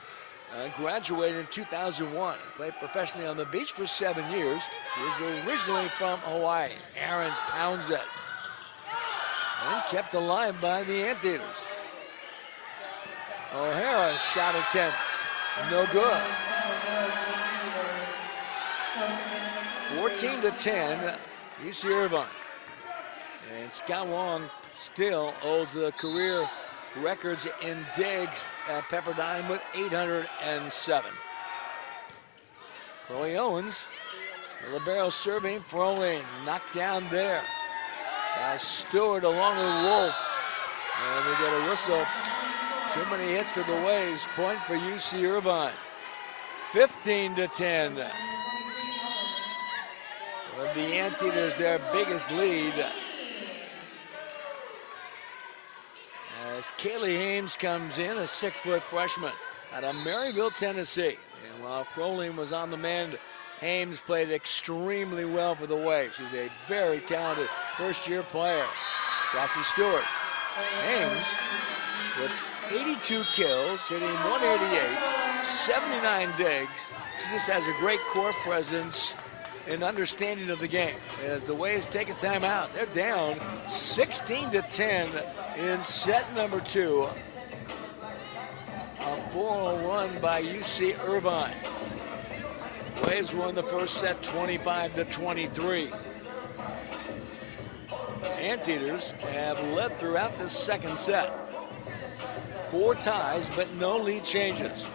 graduated in 2001. Played professionally on the beach for 7 years. He was originally from Hawaii. Aarons pounds it. And kept alive by the Anteaters. O'Hara shot attempt, no good. 14-10, UC Irvine. And Scott Wong still holds the career records in digs at Pepperdine with 807. Chloe Owens, the libero serving, Froling knocked down there by Stewart along with Wolf. And we get a whistle. Too many hits for the Waves. Point for UC Irvine. 15-10. With the Anteaters, their biggest lead. As Kaylee Hames comes in, a 6-foot freshman out of Maryville, Tennessee. And while Froling was on the mend, Hames played extremely well for the Waves. She's a very talented first-year player. Rossi Stewart. Hames with 82 kills, hitting 188, 79 digs. She just has a great court presence and understanding of the game. As the Waves take a timeout, they're down 16-10 in set number 2. A 4-0 run by UC Irvine. Waves won the first set 25-23. Anteaters have led throughout the second set. 4 ties, but no lead changes.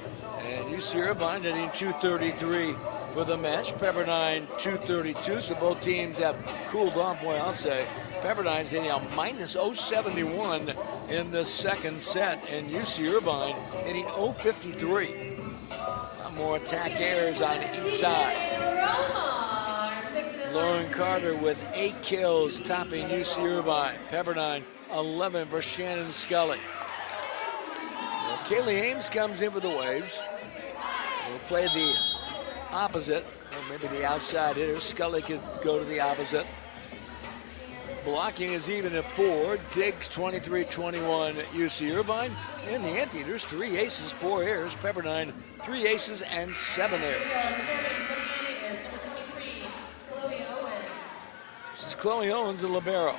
And UC Irvine hitting 233 for the match. Pepperdine 232, so both teams have cooled off, boy, I'll say. Pepperdine's hitting a minus 071 in the second set, and UC Irvine hitting 053. More attack errors on each side. Lauren Carter with 8 kills, topping UC Irvine. Pepperdine 11 for Shannon Scully. Well, Kaylee Ames comes in for the Waves. We'll play the opposite, or maybe the outside hitter. Scully could go to the opposite. Blocking is even at 4. Diggs 23-21 UC Irvine. And the Anteaters 3 aces, 4 errors. Pepperdine 3 aces and 7 errors. This is Chloe Owens, the libero,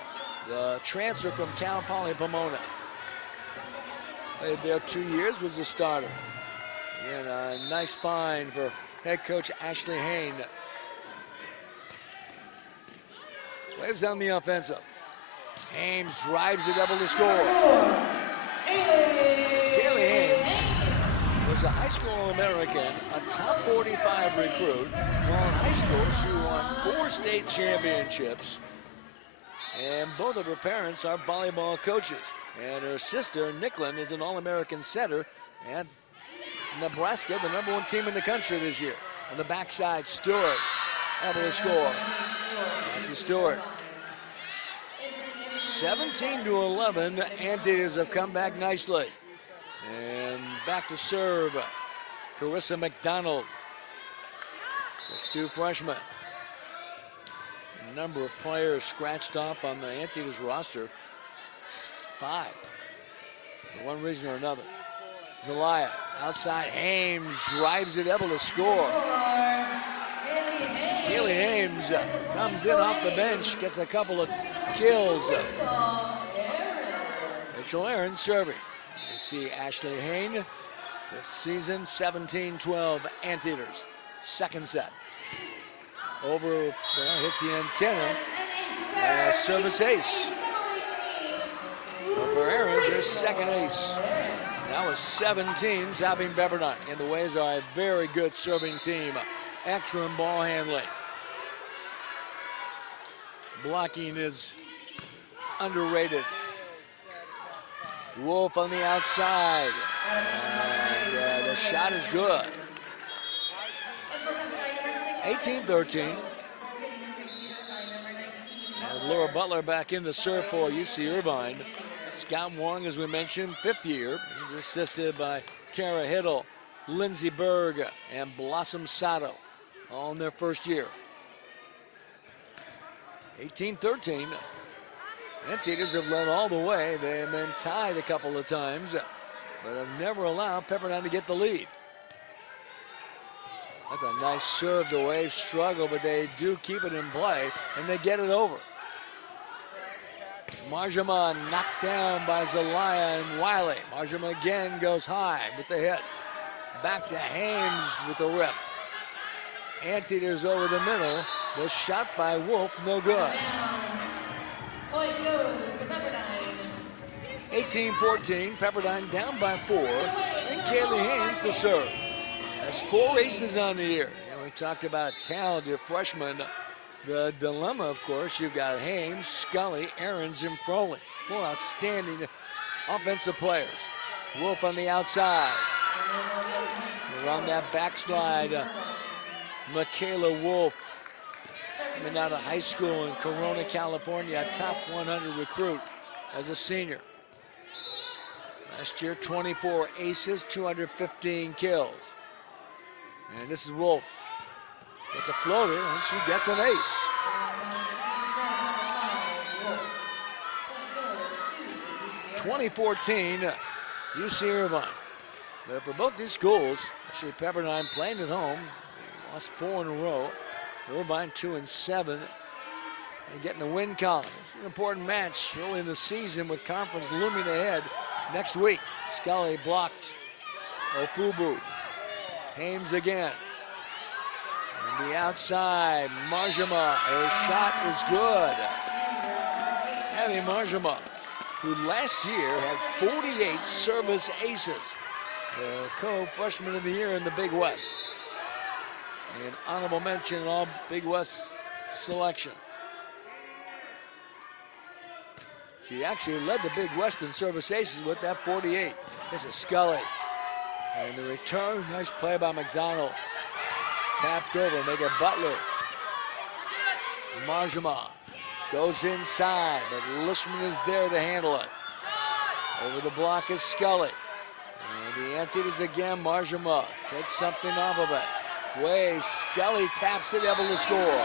the transfer from Cal Poly Pomona. Played there 2 years, was the starter. And a nice find for head coach Ashley Hain. Waves on the offensive. Hames drives the double to score. Kaylee Hames was a high school All-American, a top 45 recruit. While in high school, she won 4 state championships. And both of her parents are volleyball coaches. And her sister, Nicklin, is an All-American setter. And Nebraska, the #1 team in the country this year. On the backside, Stewart able to score. This is Stewart. 17-11, Anteaters have come back nicely. And back to serve, Carissa McDonald. 6'2" freshman. A number of players scratched off on the Anteaters roster. 5, for one reason or another. Zelaya, outside, Hames drives it, able to score. Kaylee Hames comes in off the bench, gets a couple of kills. Mitchell Aaron serving. You see Ashley Hain this season, 17-12 Anteaters. Second set. Over, well, hits the antenna. Service ace. For Aaron, their second ace. That was 17, topping Pepperdine. And the Waves are a very good serving team. Excellent ball handling. Blocking is underrated. Wolf on the outside. And the shot is good. 18-13. And Laura Butler back in to serve for UC Irvine. Scott Wong, as we mentioned, 5th year. He's assisted by Tara Hiddle, Lindsey Berg, and Blossom Sato, all in their first year. 18-13. Anteaters have led all the way. They have been tied a couple of times, but have never allowed Pepperdine to get the lead. That's a nice serve. The Waves struggle, but they do keep it in play, and they get it over. Marjama knocked down by Zelaya and Wiley. Marjama again goes high with the hit. Back to Hames with the rip. Anteaters over the middle. The shot by Wolf, no good. Point goes to Pepperdine. 18-14, Pepperdine down by 4. And Kaylee Haynes to serve. Has 4 aces on the year. And we talked about a talented freshman. The dilemma, of course, you've got Haynes, Scully, Aarons, and Froley. 4 outstanding offensive players. Wolf on the outside. Around that backslide, Michaela Wolf, coming out of high school in Corona, California, a top 100 recruit as a senior. Last year, 24 aces, 215 kills. And this is Wolf with the floater, and she gets an ace. 2014, UC Irvine. But for both these schools, actually Pepperdine playing at home, lost 4 in a row. Irvine 2-7, and getting the win column. It's an important match early in the season with conference looming ahead next week. Scully blocked Ofubu. Haynes again. And the outside, Marjama, her shot is good. Abby Marjama, who last year had 48 service aces. The co-freshman of the year in the Big West. An honorable mention in all Big West selection. She actually led the Big West in service aces with that 48. This is Scully. And the return, nice play by McDonald. Tapped over, make it Butler. Marjama goes inside, but Lishman is there to handle it. Over the block is Scully. And the Anteaters again, Marjama takes something off of it. Waves, Scully taps it, able to score.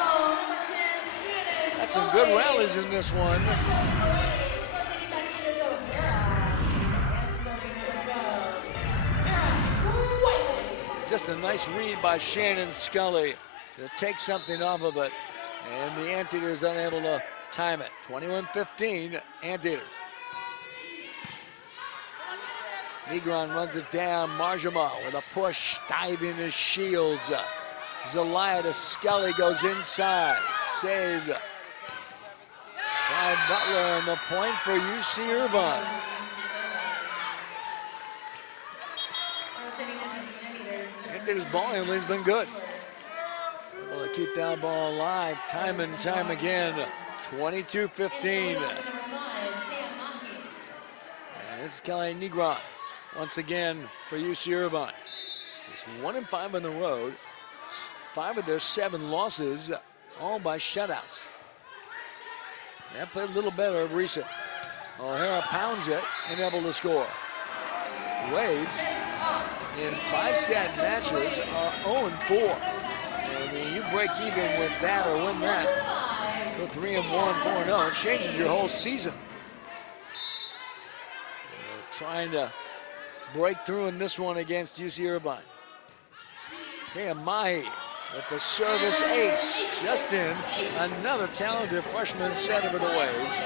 That's some good rallies in this one. Just a nice read by Shannon Scully to take something off of it. And the Anteaters unable to time it. 21-15, Anteaters. Negron runs it down. Marjama with a push, diving his shields. Zelaya to Scully, goes inside. Saved by Butler, and the point for UC Irvine. Anteaters ball handling's been good. Able to keep that ball alive time and time again. 22-15. And this is Kelly Negron. Once again for UC Irvine. It's 1-5 on the road. 5 of their 7 losses, all by shutouts. That played a little better of recent. O'Hara pounds it and able to score. Waves in 5-set matches are 0-4. And you break even with that or win that, go 3-1, 4-0. It changes your whole season. They're trying to break through in this one against UC Irvine. Tia Mahi with the service ace. Just in, another talented freshman set over the Waves.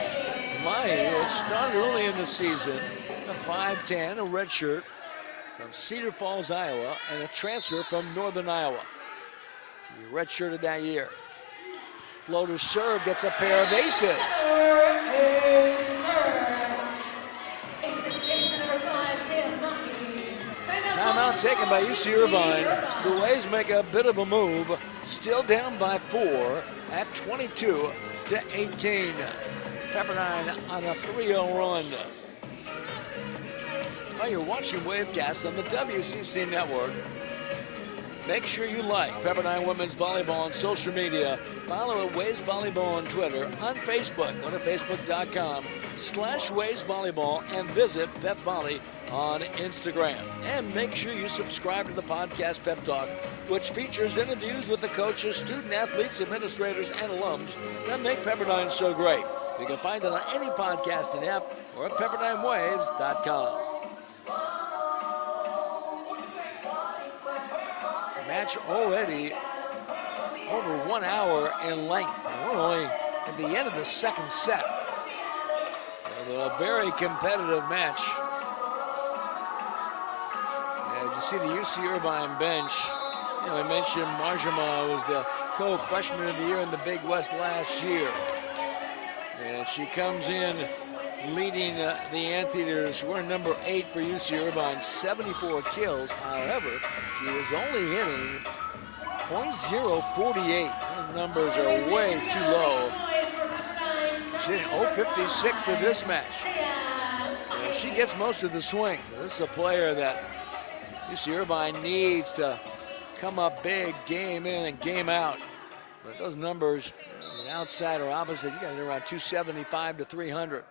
Mahi had started early in the season, a 5'10", a redshirt from Cedar Falls, Iowa, and a transfer from Northern Iowa. He redshirted that year. Floater serve, gets a pair of aces. Timeout taken by UC Irvine. The Waves make a bit of a move. Still down by 4 at 22-18. Pepperdine on a 3-0 run. Well, you're watching Wavecast on the WCC Network. Make sure you like Pepperdine Women's Volleyball on social media. Follow at Waves Volleyball on Twitter, on Facebook. Go to facebook.com/Waves Volleyball and visit Pep Volley on Instagram. And make sure you subscribe to the podcast Pep Talk, which features interviews with the coaches, student athletes, administrators, and alums that make Pepperdine so great. You can find it on any podcasting app or at PepperdineWaves.com. Match already over 1 hour in length. We're only at the end of the second set. A very competitive match. As you see the UC Irvine bench, we mentioned Marjama was the co-freshman of the year in the Big West last year. And she comes in leading the Anteaters. We're number 8 for UC Irvine, 74 kills. However, she is only hitting .048. Those numbers are way too low. She's hitting .056 to this match. And she gets most of the swing. This is a player that UC Irvine needs to come up big, game in and game out. But those numbers, on the outside or opposite, you got to hit around 275 to 300.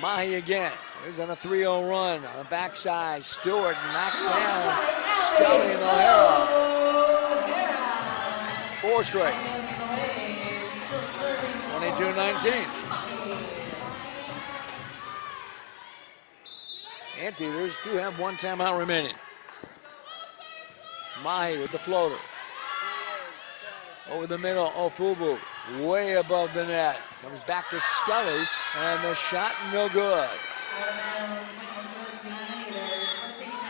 Mahi again. There's on a 3-0 run. On the backside, Stewart knocked down Scully and O'Hara. 4 straight. 22-19. Anteaters do have 1 timeout remaining. Mahi with the floater. Over the middle, Ofubu, way above the net. Comes back to Scully, and the shot no good.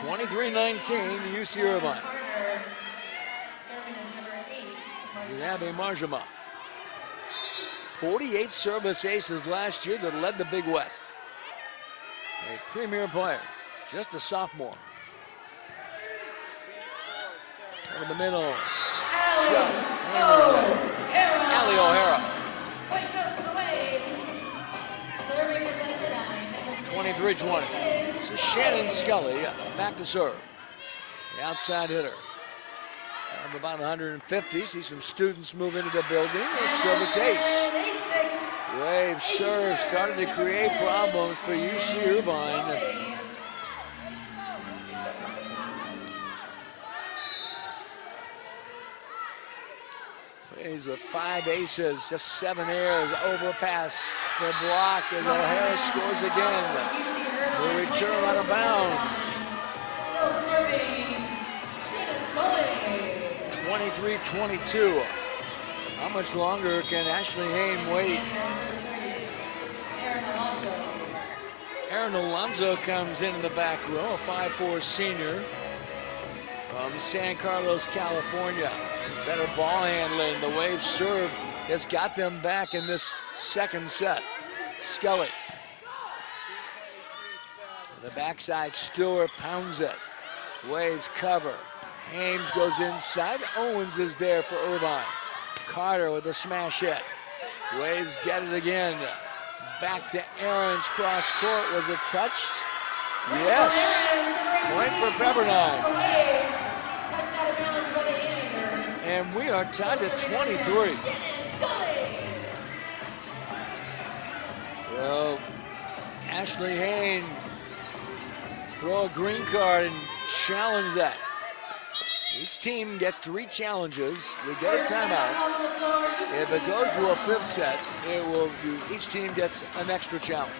23-19, UC Irvine. This is Abby Marjama. 48 service aces last year that led the Big West. A premier player, just a sophomore. Over the middle. Shot. Allie O'Hara. 23-20. This is Shannon Scully back to serve. The outside hitter. Of about 150. See some students move into the building. A service ace. Wave serve started to create problems for UC Irvine. Waves with 5 aces, just 7 airs, overpass, the block, and O'Hara scores again. The return out of bounds. 23-22. How much longer can Ashley Hain wait? Aaron Alonso comes in the back row, a 5'4" senior from San Carlos, California. Better ball handling. The Waves serve has got them back in this second set. Scully. The backside, Stewart pounds it. Waves cover. Ames goes inside. Owens is there for Irvine. Carter with a smash hit. Waves get it again. Back to Aaron's cross court. Was it touched? Yes. Point for Pepperdine. And we are tied at 23. Well, Ashley Hain throw a green card and challenge that. Each team gets 3 challenges. We get a timeout. If it goes to a 5th set, each team gets an extra challenge.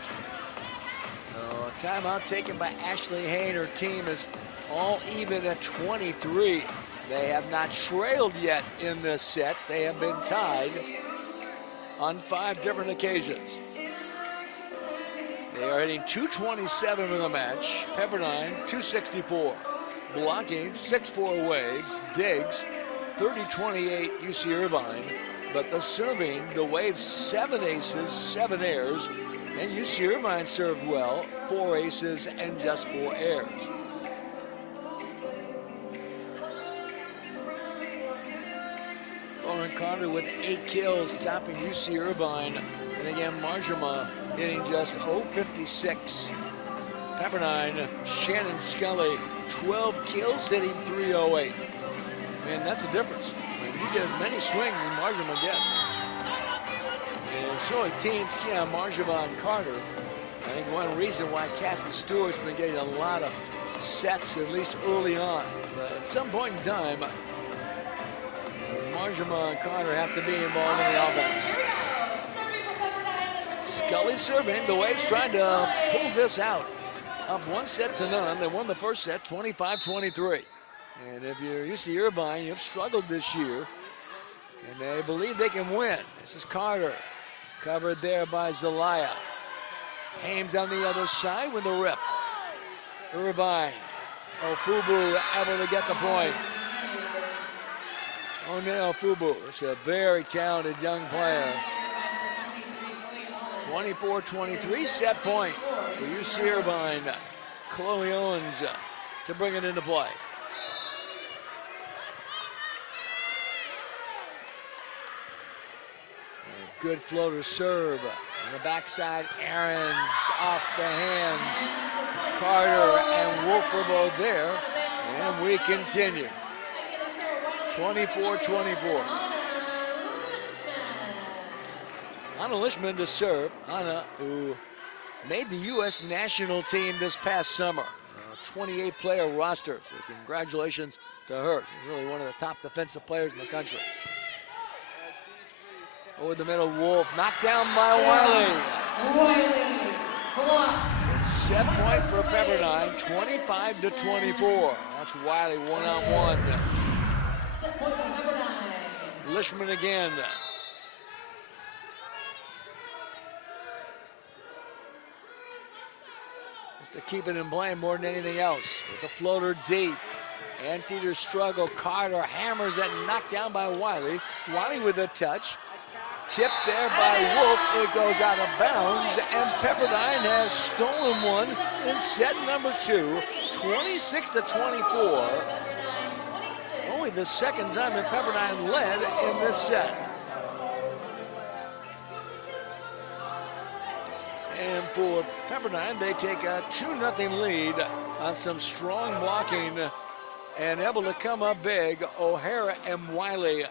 So a timeout taken by Ashley Hain. Her team is all even at 23. They have not trailed yet in this set. They have been tied on 5 different occasions. They are hitting .227 in the match. Pepperdine, .264. Blocking, 6-4 Waves. Diggs, 30-28 UC Irvine. But the serving, the Waves 7 aces, 7 airs. And UC Irvine served well, 4 aces and just 4 airs. Lauren Carter with 8 kills, topping UC Irvine. And again, Marjama hitting just .056. Pepperdine, Shannon Scully, 12 kills, hitting .308. Man, that's a difference. I mean, you get as many swings as Marjama gets. And so teams, Marjama and Carter. I think one reason why Cassie Stewart's been getting a lot of sets, at least early on. But at some point in time, Marjama and Carter have to be involved in the offense. Scully serving. The Waves trying to pull this out. Up 1-0. They won the first set, 25-23. And if you're UC Irvine, you've struggled this year. And they believe they can win. This is Carter. Covered there by Zelaya. Ames on the other side with the rip. Irvine. Ofubu able to get the point. Onel Fubu is a very talented young player. 24-23, set point for UC Irvine. Chloe Owens to bring it into play. A good floater serve. On the backside, Aarons off the hands. Carter and Wolf are both there. And we continue. 24-24. Anna Lishman to serve. Anna, who made the U.S. national team this past summer. A 28-player roster. So congratulations to her. Really one of the top defensive players in the country. Over the middle, Wolf knocked down by Wiley. It's set point for Pepperdine, 25-24. That's Wiley one-on-one. Set point for Pepperdine. Lishman again. Just to keep it in play more than anything else. With the floater deep. Anteaters struggle. Carter hammers it, knocked down by Wiley. Wiley with a touch. Tipped there by Wolf. It goes out of bounds, and Pepperdine has stolen one in set number 2, 26-24. Only the second time that Pepperdine led in this set. And for Pepperdine, they take a 2-0 lead on some strong blocking and able to come up big. O'Hara and Wiley,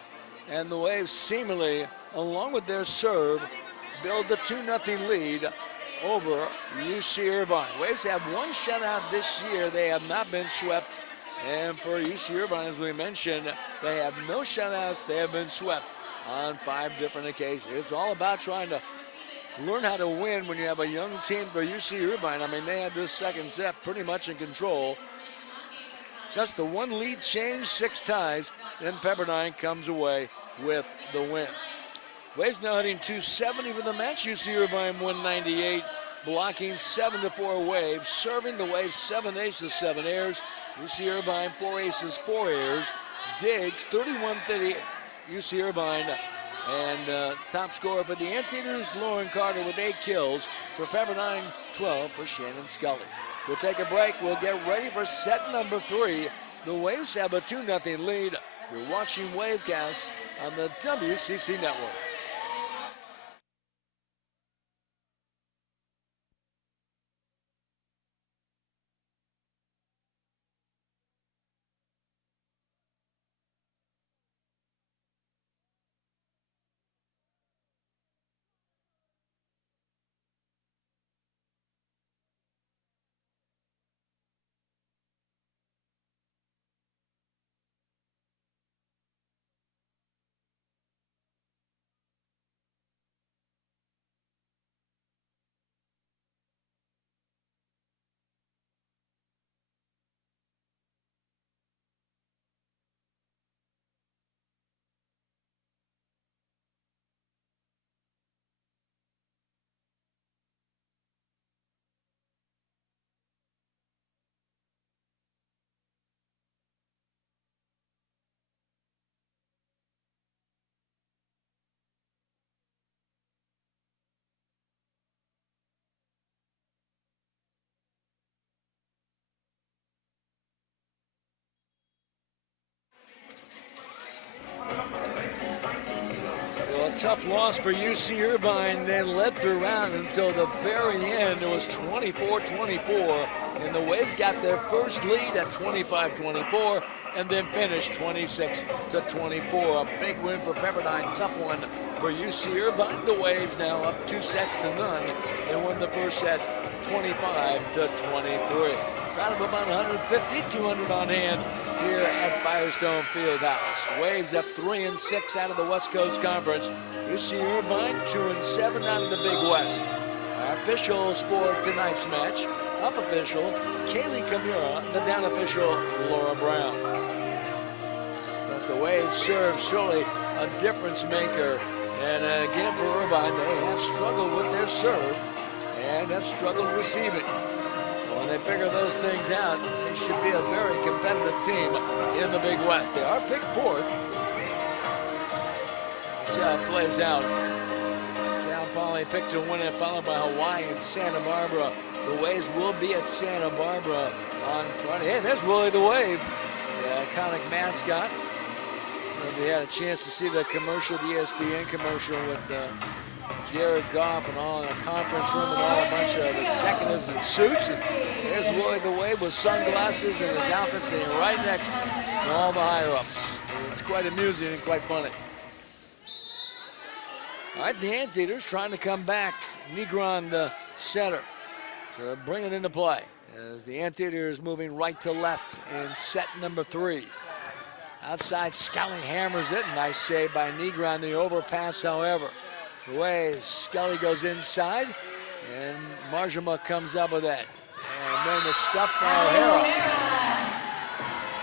and the Waves seemingly, along with their serve, build the 2-0 lead over UC Irvine. Waves have one shutout this year. They have not been swept. And for UC Irvine, as we mentioned, they have no shutouts. They have been swept on 5 different occasions. It's all about trying to learn how to win when you have a young team for UC Irvine. I mean, they had this second set pretty much in control. Just the one lead change, 6 ties, then Pepperdine comes away with the win. Waves now hitting 270 for the match. UC Irvine 198, blocking 7-4 Waves, serving the Waves 7 aces, 7 airs. UC Irvine 4 aces, 4 airs. Diggs 31-30, UC Irvine. And top scorer for the Anteaters, Lauren Carter with 8 kills. For Pepperdine, 12 for Shannon Scully. We'll take a break. We'll get ready for set number 3. The Waves have a 2-0 lead. You're watching Wavecast on the WCC Network. Tough loss for UC Irvine. They led throughout until the very end. It was 24-24, and the Waves got their first lead at 25-24, and then finished 26-24. A big win for Pepperdine. Tough one for UC Irvine. The Waves now up 2-0. They won the first set 25-23. Crowd of about 150, 200 on hand here at Firestone Fieldhouse. Waves up 3-6 out of the West Coast Conference. UC Irvine 2-7 out of the Big West. Our officials for tonight's match: up official Kaylee Kimura, the down official Laura Brown. But the Waves serve surely a difference maker. And again for Irvine, they have struggled with their serve and have struggled receiving. When they figure those things out, they should be a very competitive team in the Big West. They are picked 4th. See how it plays out. See how Polly Scully picked to win it, followed by Hawaii and Santa Barbara. The Waves will be at Santa Barbara on Friday. Hey, there's Willie the Wave, the iconic mascot. And we had a chance to see the commercial, the ESPN commercial with Jared Goff and all in a conference room and all a bunch of executives in suits. And there's Willie the Wave with sunglasses and his outfit sitting right next to all the higher-ups. It's quite amusing and quite funny. All right, the Anteaters trying to come back. Negron, the center, to bring it into play. As the Anteaters moving right to left in set number 3. Outside, Scully hammers it. Nice save by Negron. The overpass, however. The way Scully goes inside, and Marjama comes up with it. And then the stuff by O'Hara.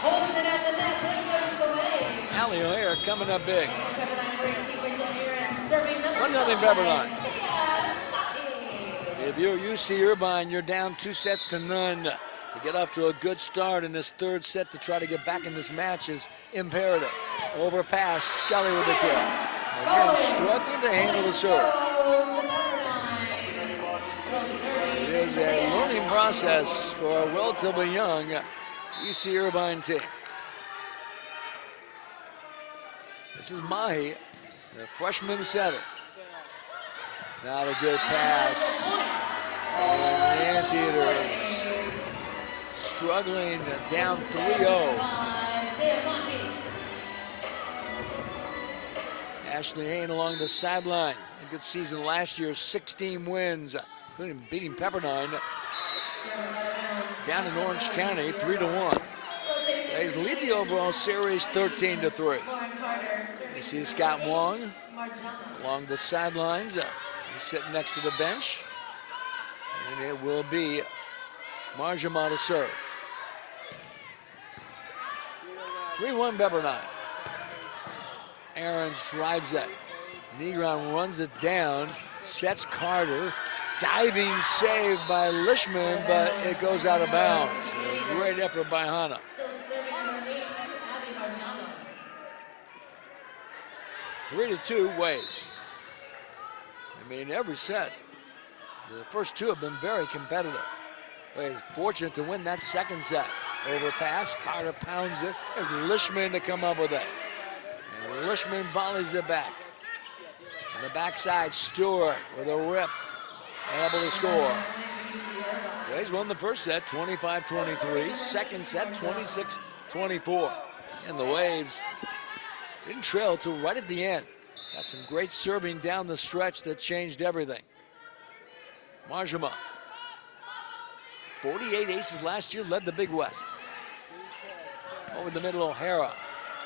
Holds it at the net. There goes the Waves. Allie O'Hara coming up big. 1-0 Pepperdine. If you're UC Irvine, you're down 2-0 to get off to a good start in this third set to try to get back in this match is imperative. Overpass, Scully with the kill. Again, struggling to handle the serve. It is a learning process for a relatively young UC Irvine team. This is Mahi, the freshman setter. Not a good pass. And the Anteaters struggling down 3-0. Ashley Hayne along the sideline. A good season last year, 16 wins, including beating Pepperdine down in Orange County, 3-1. They lead the overall series 13-3. You see Scott Wong along the sidelines. He's sitting next to the bench. And it will be Marjama to serve. 3-1 Pepperdine. Aarons drives it. Negron runs it down, sets Carter. Diving save by Lishman, but it goes out of bounds. A great effort by Hannah. Still serving number 8, Abby Marjama. 3-2 Waves. I mean, every set, the first two have been very competitive. Waves fortunate to win that second set. Overpass, Carter pounds it. There's Lishman to come up with it. And Lishman volleys it back. On the backside, Stewart with a rip. Able to score. Waves won the first set, 25-23. Second set, 26-24. And the Waves didn't trail till right at the end. Got some great serving down the stretch that changed everything. Marjama, 48 aces last year, led the Big West. Over the middle, O'Hara.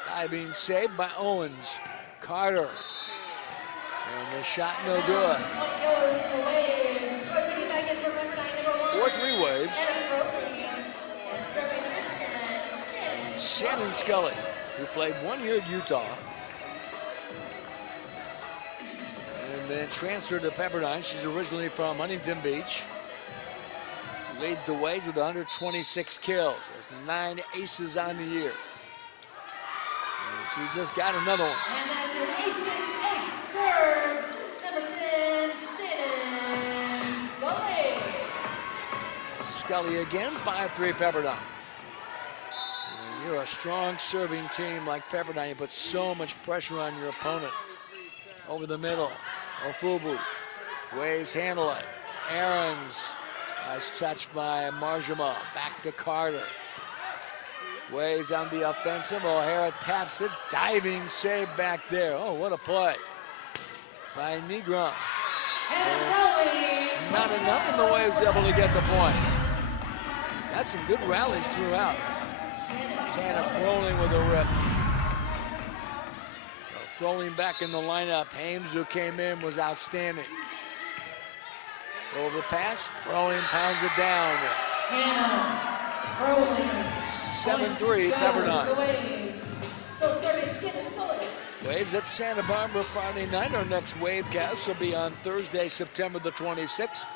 Diving saved by Owens. Carter. And the shot no good. 4-3 Waves. And Shannon Scully, who played 1 year at Utah. And then transferred to Pepperdine. She's originally from Huntington Beach. Leads the Waves with 126 kills. Has 9 aces on the year. And she just got another one. And that's an ace serve. Number 10, Shannon Scully. Scully again, 5-3 Pepperdine. And you're a strong serving team like Pepperdine. You put so much pressure on your opponent. Over the middle, Ofubu. Waves handle it. Aarons. Nice touch by Marjama. Back to Carter. Waves on the offensive. O'Hara taps it. Diving save back there. Oh, what a play by Negron. Not enough, and the Waves able to get the point. Had some good rallies throughout. Tanner Froling with a rip. So Froling back in the lineup. Hames, who came in, was outstanding. Overpass, Froling pounds it down. 7-3 Pepperdine. Waves at Santa Barbara Friday night. Our next Wavecast will be on Thursday, September the 26th,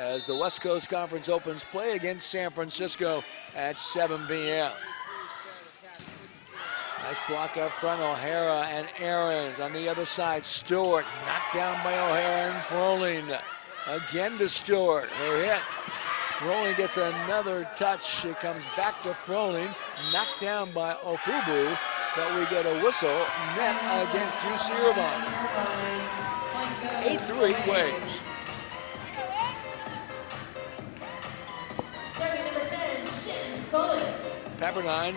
as the West Coast Conference opens play against San Francisco at 7 p.m. Nice block up front, O'Hara and Aarons. On the other side, Stewart knocked down by O'Hara and Froling. Again to Stewart. Her hit. Froling gets another touch. It comes back to Froling. Knocked down by Ofubu. But we get a whistle. Net against UC Irvine. 8-3 Waves. Serving number 10, Shannon Scully. Pepperdine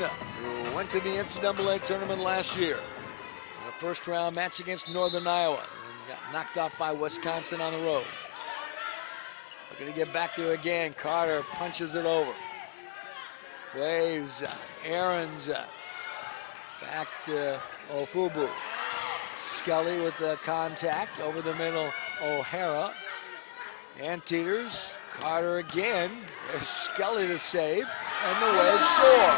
went to the NCAA tournament last year. In a first round match against Northern Iowa. And got knocked off by Wisconsin on the road. Looking to get back there again. Carter punches it over. Waves, Aarons, back to Ofubu. Scully with the contact over the middle, O'Hara. Anteaters, Carter again. There's Scully to save, and the Waves score.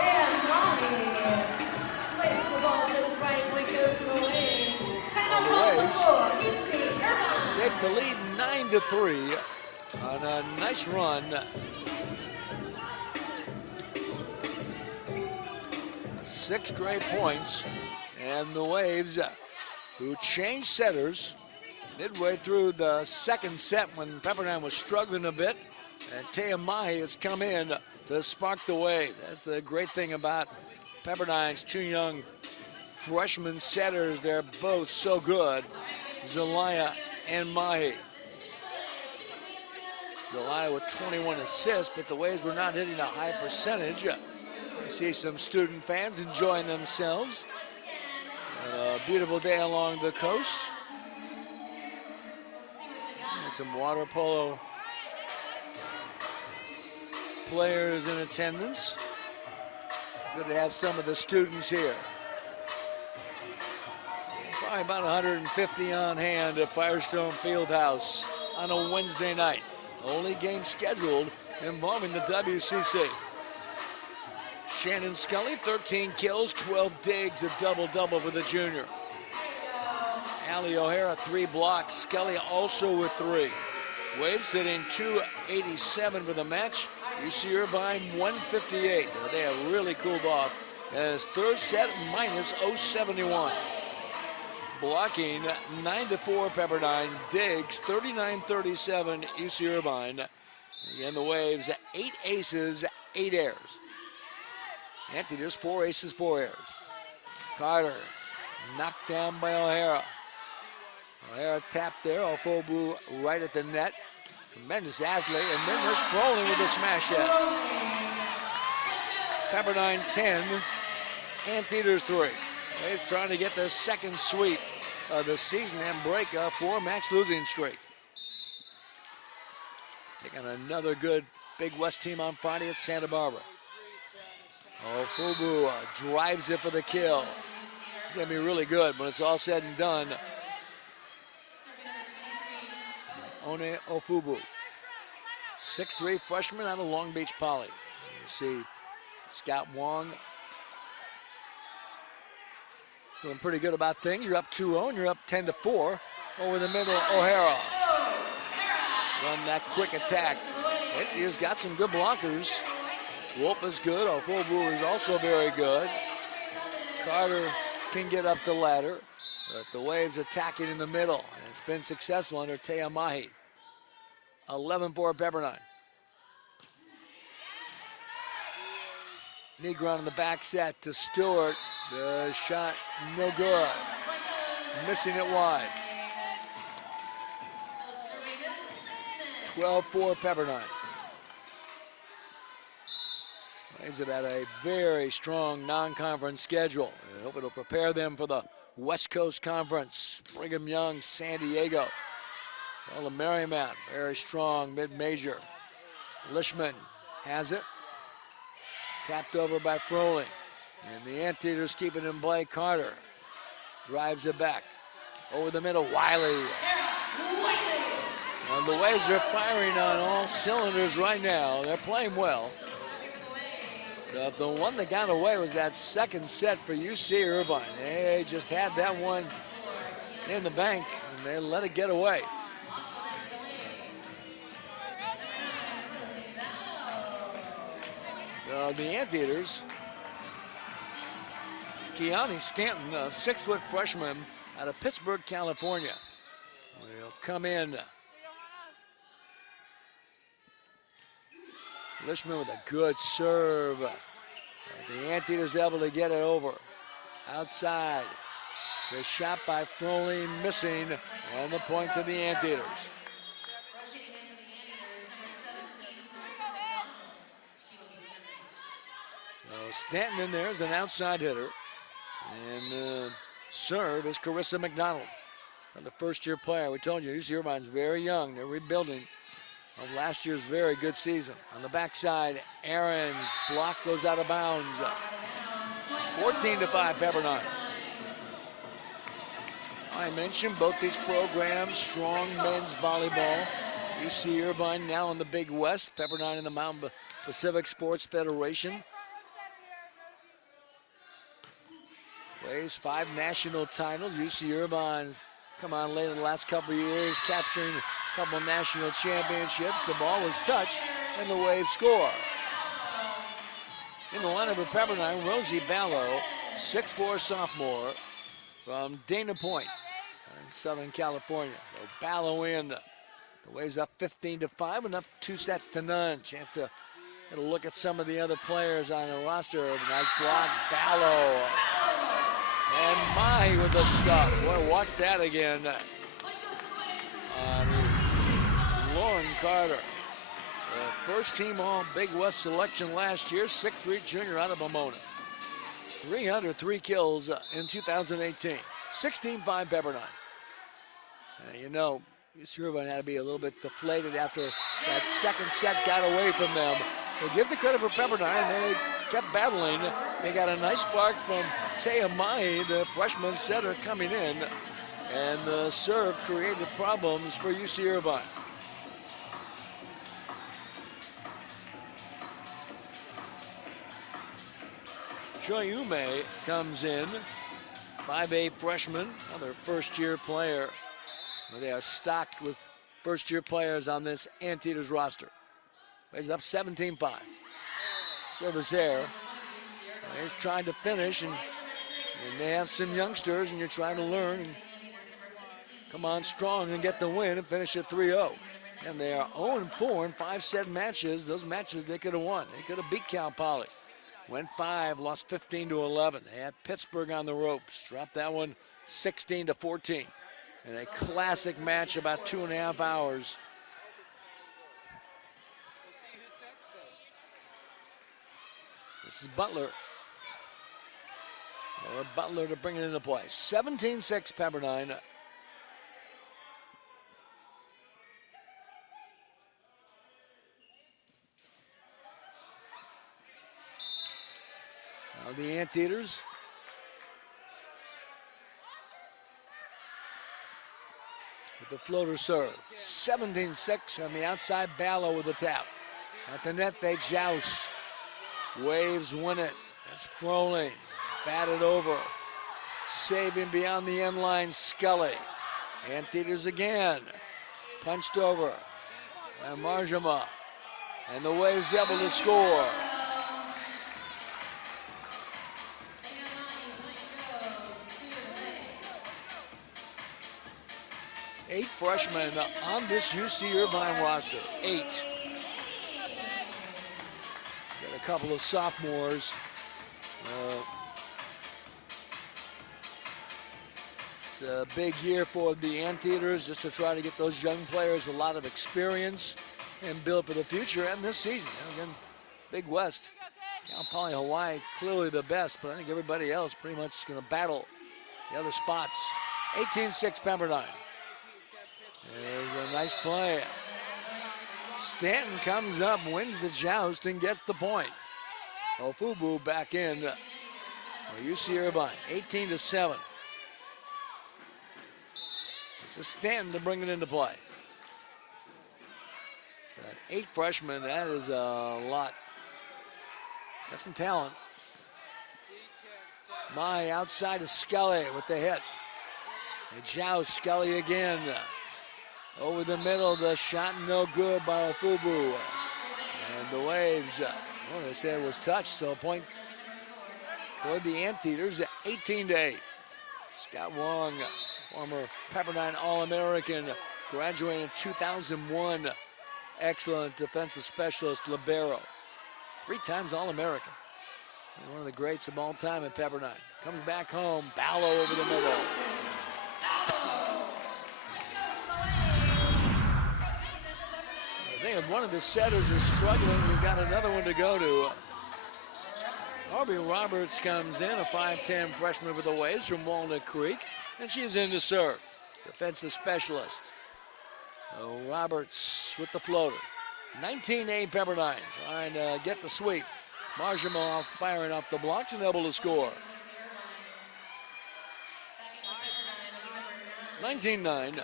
And Molly plays the ball just right when it goes to the Waves. The Waves UC Irvine. take the lead 9-3 on a nice run. 6 straight points, and the Waves, who changed setters midway through the second set when Pepperdine was struggling a bit, and Taya Mahi has come in to spark the wave. That's the great thing about Pepperdine's 2 young freshman setters. They're both so good, Zelaya and Mahi. Zelaya with 21 assists, but the Waves were not hitting a high percentage. I see some student fans enjoying themselves. A beautiful day along the coast. And some water polo players in attendance. Good to have some of the students here. Probably about 150 on hand at Firestone Fieldhouse on a Wednesday night. Only game scheduled involving the WCC. Shannon Scully, 13 kills, 12 digs, a double-double for the junior. Allie O'Hara, 3 blocks. Scully also with 3. Waves sitting 287 for the match. UC Irvine 158. They have really cooled off. As third set minus 071. Blocking 9-4 Pepperdine. Digs 39-37 UC Irvine. Again, the Waves 8 aces, 8 airs. Anteaters 4 aces, 4 airs. Carter knocked down by O'Hara. O'Hara tapped there. Ofobu right at the net. Tremendous athlete, and then there's Froling with a smash hit. Pepperdine 10, Anteaters 3. Waves trying to get their second sweep of the season and break a 4-match losing streak. Taking another good Big West team on Friday at Santa Barbara. Ofubu drives it for the kill. It's gonna be really good when it's all said and done. One Ofubu, 6'3" freshman out of Long Beach Poly. You see Scott Wong doing pretty good about things. You're up 2-0 and you're up 10-4. Over the middle, O'Hara. Run that quick attack. He's got some good blockers. Wolf is good. Ofubu is also very good. Carter can get up the ladder, but the Waves attacking in the middle. And it's been successful under Taya Mahi. 11-4 Pepperdine. Negron in the back set to Stewart. The shot no good. Missing it wide. 12-4 Pepperdine. Waves have had a very strong non-conference schedule. I hope it'll prepare them for the West Coast Conference. Brigham Young, San Diego. Well, the Marymount, very strong mid-major. Lishman has it. Tapped over by Froling. And the Anteaters keep it in play. Carter drives it back. Over the middle, Wiley. And the Waves are firing on all cylinders right now. They're playing well. The one that got away was that second set for UC Irvine. They just had that one in the bank, and they let it get away. The Anteaters, Keani Stanton, a 6-foot freshman out of Pittsburgh, California, will come in Lishman with a good serve. The Anteaters able to get it over. Outside. The shot by Froling missing, and the point to the Anteaters. Rotating in for the Anteaters, number 17, Carissa McDonald. She'll be serving. Stanton in there is an outside hitter. And serve is Carissa McDonald. The first-year player. We told you, UC Irvine's very young. They're rebuilding of last year's very good season. On the backside, Aaron's block goes out of bounds. 14-5 Pepperdine. I mentioned both these programs, strong men's volleyball. UC Irvine now in the Big West, Pepperdine in the Mountain Pacific Sports Federation. Waves 5 national titles. UC Irvine's come on late in the last couple of years, capturing a couple national championships. The ball was touched, and the Waves score. In the lineup for Pepperdine, Rosie Ballo, 6'4" sophomore from Dana Point in Southern California. So Ballo in. The Waves up 15-5 and up 2-0. Chance to get a look at some of the other players on the roster. Nice block, Ballo. And Mahi with the stuff. Boy, watch that again. Lauren Carter. First team all Big West selection last year, 6'3" junior out of Pomona. 303 kills in 2018. 16-5 Pepperdine. You know, UC Irvine had to be a little bit deflated after that second set got away from them. But give the credit for Pepperdine. They kept battling. They got a nice spark from Taya Mahi, the freshman setter coming in. And the serve created problems for UC Irvine. Choi Ume comes in, 5'8" freshman, another first-year player. They are stocked with first-year players on this Anteaters roster. He's up 17-5. Service there. He's trying to finish, and they have some youngsters, and you're trying to learn and come on strong and get the win and finish at 3-0. And they are 0-4 in 5-set matches. Those matches they could have won. They could have beat Cal Poly. Went 5, lost 15-11. They had Pittsburgh on the ropes. Dropped that one 16-14. In a classic match, about 2.5 hours. This is Butler. Or Butler to bring it into play. 17-6 Pepperdine. Now the Anteaters. With the floater serve. 17-6 on the outside. Ballo with the tap. At the net they joust. Waves win it. That's Froling. Batted over. Saving beyond the end line, Scully. Anteaters again. Punched over. And Marjama. And the Waves able to score. Eight freshmen on this UC Irvine roster. 8. Got a couple of sophomores. It's a big year for the Anteaters just to try to get those young players a lot of experience and build for the future and this season. Again, Big West. Cal Poly Hawaii clearly the best, but I think everybody else pretty much is going to battle the other spots. 18-6 Pepperdine. There's a nice play. Stanton comes up, wins the joust, and gets the point. Ofubu back in for UC Irvine, 18-7. This is Stanton to bring it into play. That 8 freshmen, that is a lot. Got some talent. Mai outside of Scully with the hit. They joust Scully again. Over the middle, the shot no good by Ofubu. And the Waves, well, they said it was touched, so point for the Anteaters, 18-8. Scott Wong, former Pepperdine All-American, graduated in 2001. excellent defensive specialist, libero. 3 times All-American. One of the greats of all time at Pepperdine. Comes back home, Ballo over the middle. I think if one of the setters is struggling, we've got another one to go to. Aubrey Roberts comes in, a 5'10 freshman with the Waves from Walnut Creek, and she's in to serve. Defensive specialist. Roberts with the floater. 19-8 Pepperdine, trying to get the sweep. Marjamo firing off the blocks and able to score. 19-9.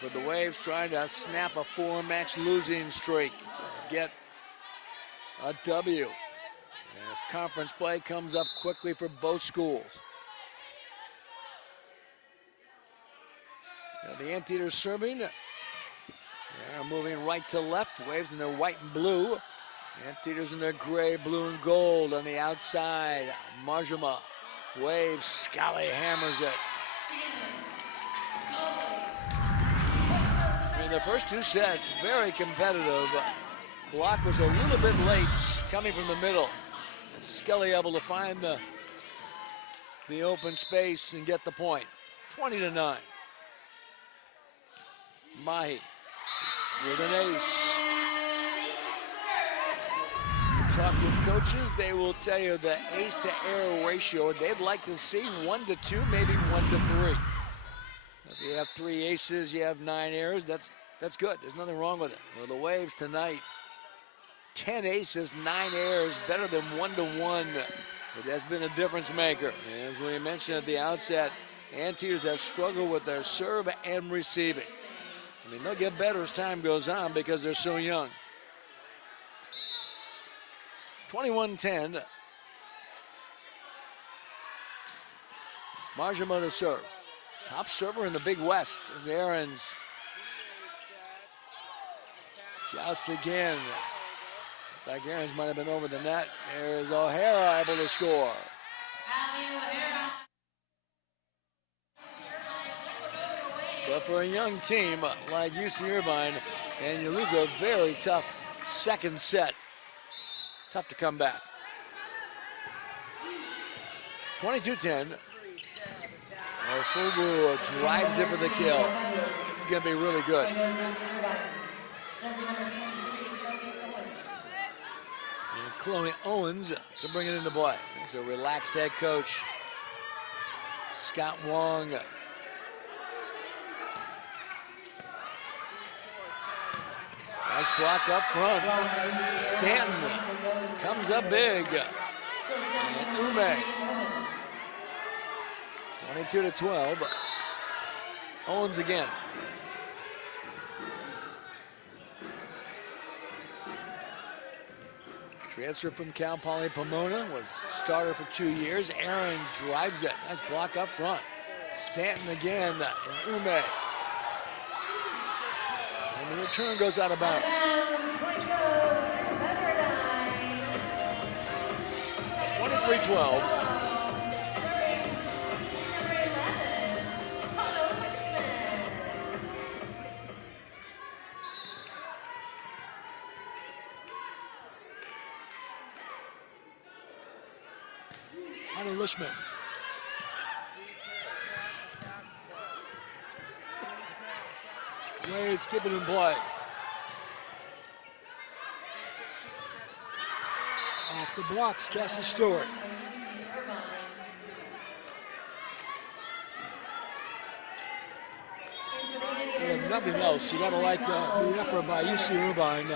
For the Waves, trying to snap a 4-match losing streak. Just get a W. As conference play comes up quickly for both schools. Now the Anteaters serving. They're moving right to left. Waves in their white and blue. Anteaters in their gray, blue, and gold on the outside. Marjama. Waves. Scully hammers it. I mean, the first 2 sets, very competitive. Block was a little bit late, coming from the middle. Scully able to find the open space and get the point. 20-9. Mahi with an ace. You talk with coaches, they will tell you the ace to error ratio, they'd like to see 1 to 2, maybe 1 to 3. If you have 3 aces, you have 9 errors, that's good. There's nothing wrong with it. Well, the Waves tonight, 10 aces, 9 errors, better than 1 to 1. It has been a difference maker. As we mentioned at the outset, Anteaters have struggled with their serve and receiving. I mean, they'll get better as time goes on because they're so young. 21-10. Marjamo to serve. Top server in the Big West is Aarons. Joust again. Like Aarons might have been over the net. There is O'Hara able to score. But for a young team like UC Irvine, and you lose a very tough second set, tough to come back. 22-10. Fugu drives it for the kill. It's going to be really good. And Chloe Owens to bring it into play. He's a relaxed head coach. Scott Wong. Nice block up front. Stanton comes up big. And Ume. 22-12. Owens again. Transfer from Cal Poly Pomona, was starter for 2 years. Aarons drives it. Nice block up front. Stanton again. And Ume. And the return goes out of bounds. 23-12. Lishman. Waves keep it in play. Off the blocks, Cassie Stewart. And nothing else. You gotta like the effort by UC Irvine.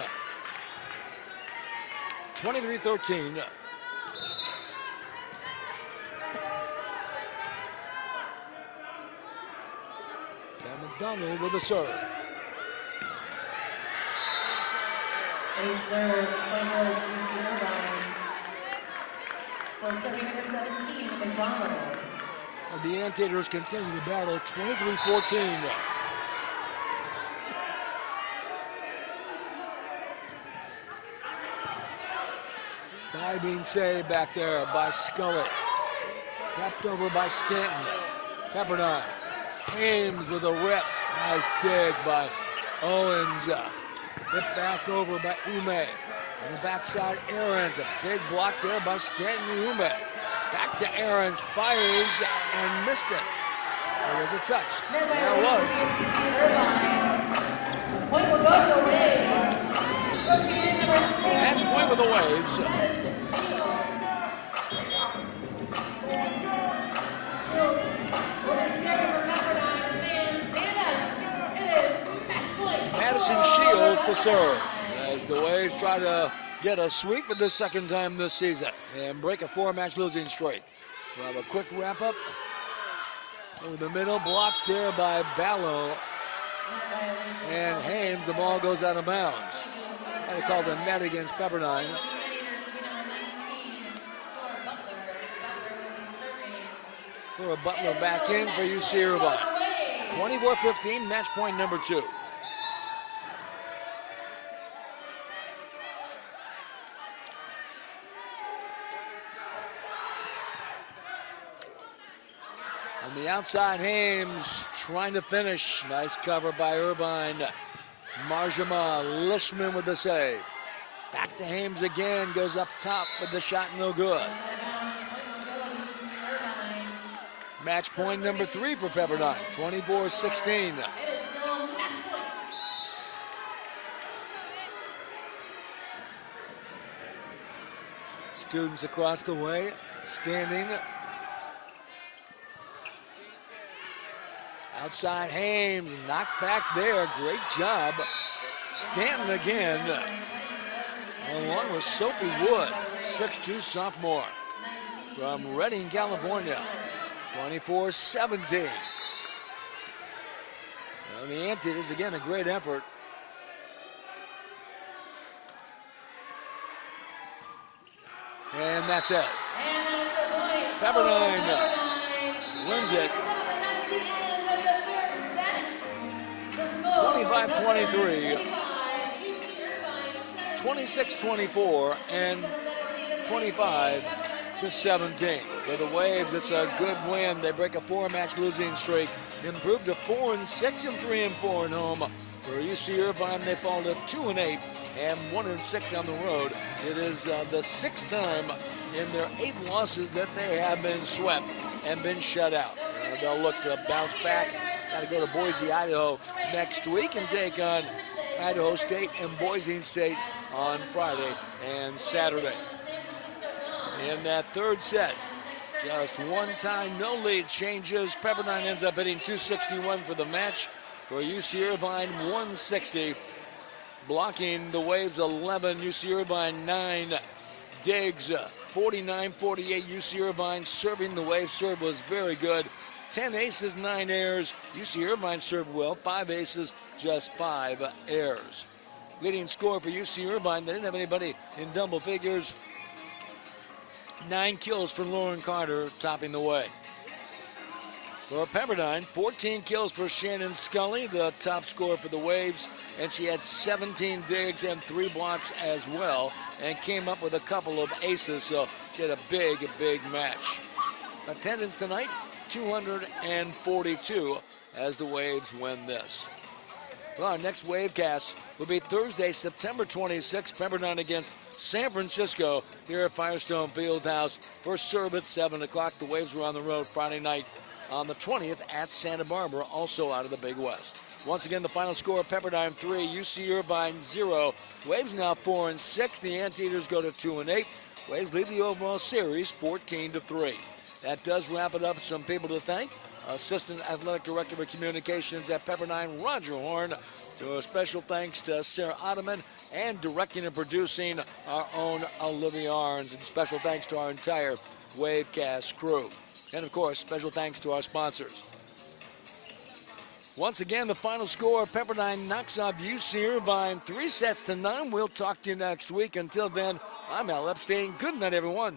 23-13. McDonald with a serve. A serve, point goes to UC Irvine. So serving number 17, McDonald. Well, the Anteaters continue the battle, 23-14. Diving save back there by Scully. Tapped over by Stanton. Pepperdine. Ames with a rip. Nice dig by Owens hit back over by Ume. On the backside, Aarons. A big block there by Stanton Ume. Back to Aarons, fires and missed it. There was a touch. There it was. UC Irvine. Point will go to the Waves. Rotated number 6. Match point with the Waves. Madison Shields. We're staring for Pepperdine. Fans, stand up. It is match point. Madison Shields to serve as the Waves try to get a sweep for the second time this season and break a 4-match losing streak. We'll have a quick wrap-up. Over the middle, blocked there by Ballo. And Hames, the ball goes out of bounds. They called a net against Pepperdine. Laura Butler back in for UC Irvine. 24-15, match point number 2. On the outside, Hames trying to finish. Nice cover by Irvine. Marjama Lishman with the save. Back to Hames again, goes up top, but the shot no good. Match point number 3 for Pepperdine, 24-16. Students across the way, standing. Outside Hames, knocked back there, great job. Stanton again, along with Sophie Wood, 6'2" sophomore from Redding, California, 24-17. Well, the Anteaters, again, a great effort. And that's it. Pepperdine wins it. 25-23, 26-24, and 25-17. For the Waves, it's a good win. They break a 4-match losing streak, improved to 4-6 and 3-4 at home. For UC Irvine, they fall to 2-8 and 1-6 on the road. It is the 6th time in their 8 losses that they have been swept and been shut out. They'll look to bounce back. Got to go to Boise, Idaho next week and take on Idaho State and Boise State on Friday and Saturday. In that third set, just one time, no lead changes. Pepperdine ends up hitting 261 for the match. For UC Irvine, 160. Blocking the Waves, 11. UC Irvine, 9. Diggs, 49-48. UC Irvine serving the Waves. Serve was very good. 10 aces, 9 errors. UC Irvine served well. 5 aces, just 5 errors. Leading scorer for UC Irvine, they didn't have anybody in double figures. 9 kills for Lauren Carter, topping the way. For Pepperdine, 14 kills for Shannon Scully, the top scorer for the Waves, and she had 17 digs and 3 blocks as well, and came up with a couple of aces, so she had a big match. Attendance tonight, 242 as the Waves win this. Well, our next Wavecast will be Thursday, September 26th, Pepperdine against San Francisco here at Firestone Fieldhouse. First serve at 7 o'clock. The Waves were on the road Friday night on the 20th at Santa Barbara, also out of the Big West. Once again, the final score, Pepperdine 3, UC Irvine 0. Waves now 4-6. The Anteaters go to 2-8. Waves lead the overall series 14-3. That does wrap it up. Some people to thank. Assistant Athletic Director of Communications at Pepperdine, Roger Horn. To a special thanks to Sarah Ottoman, and directing and producing our own Olivia Arns. And special thanks to our entire Wavecast crew. And of course, special thanks to our sponsors. Once again, the final score, Pepperdine knocks off UC Irvine 3-9. We'll talk to you next week. Until then, I'm Al Epstein. Good night, everyone.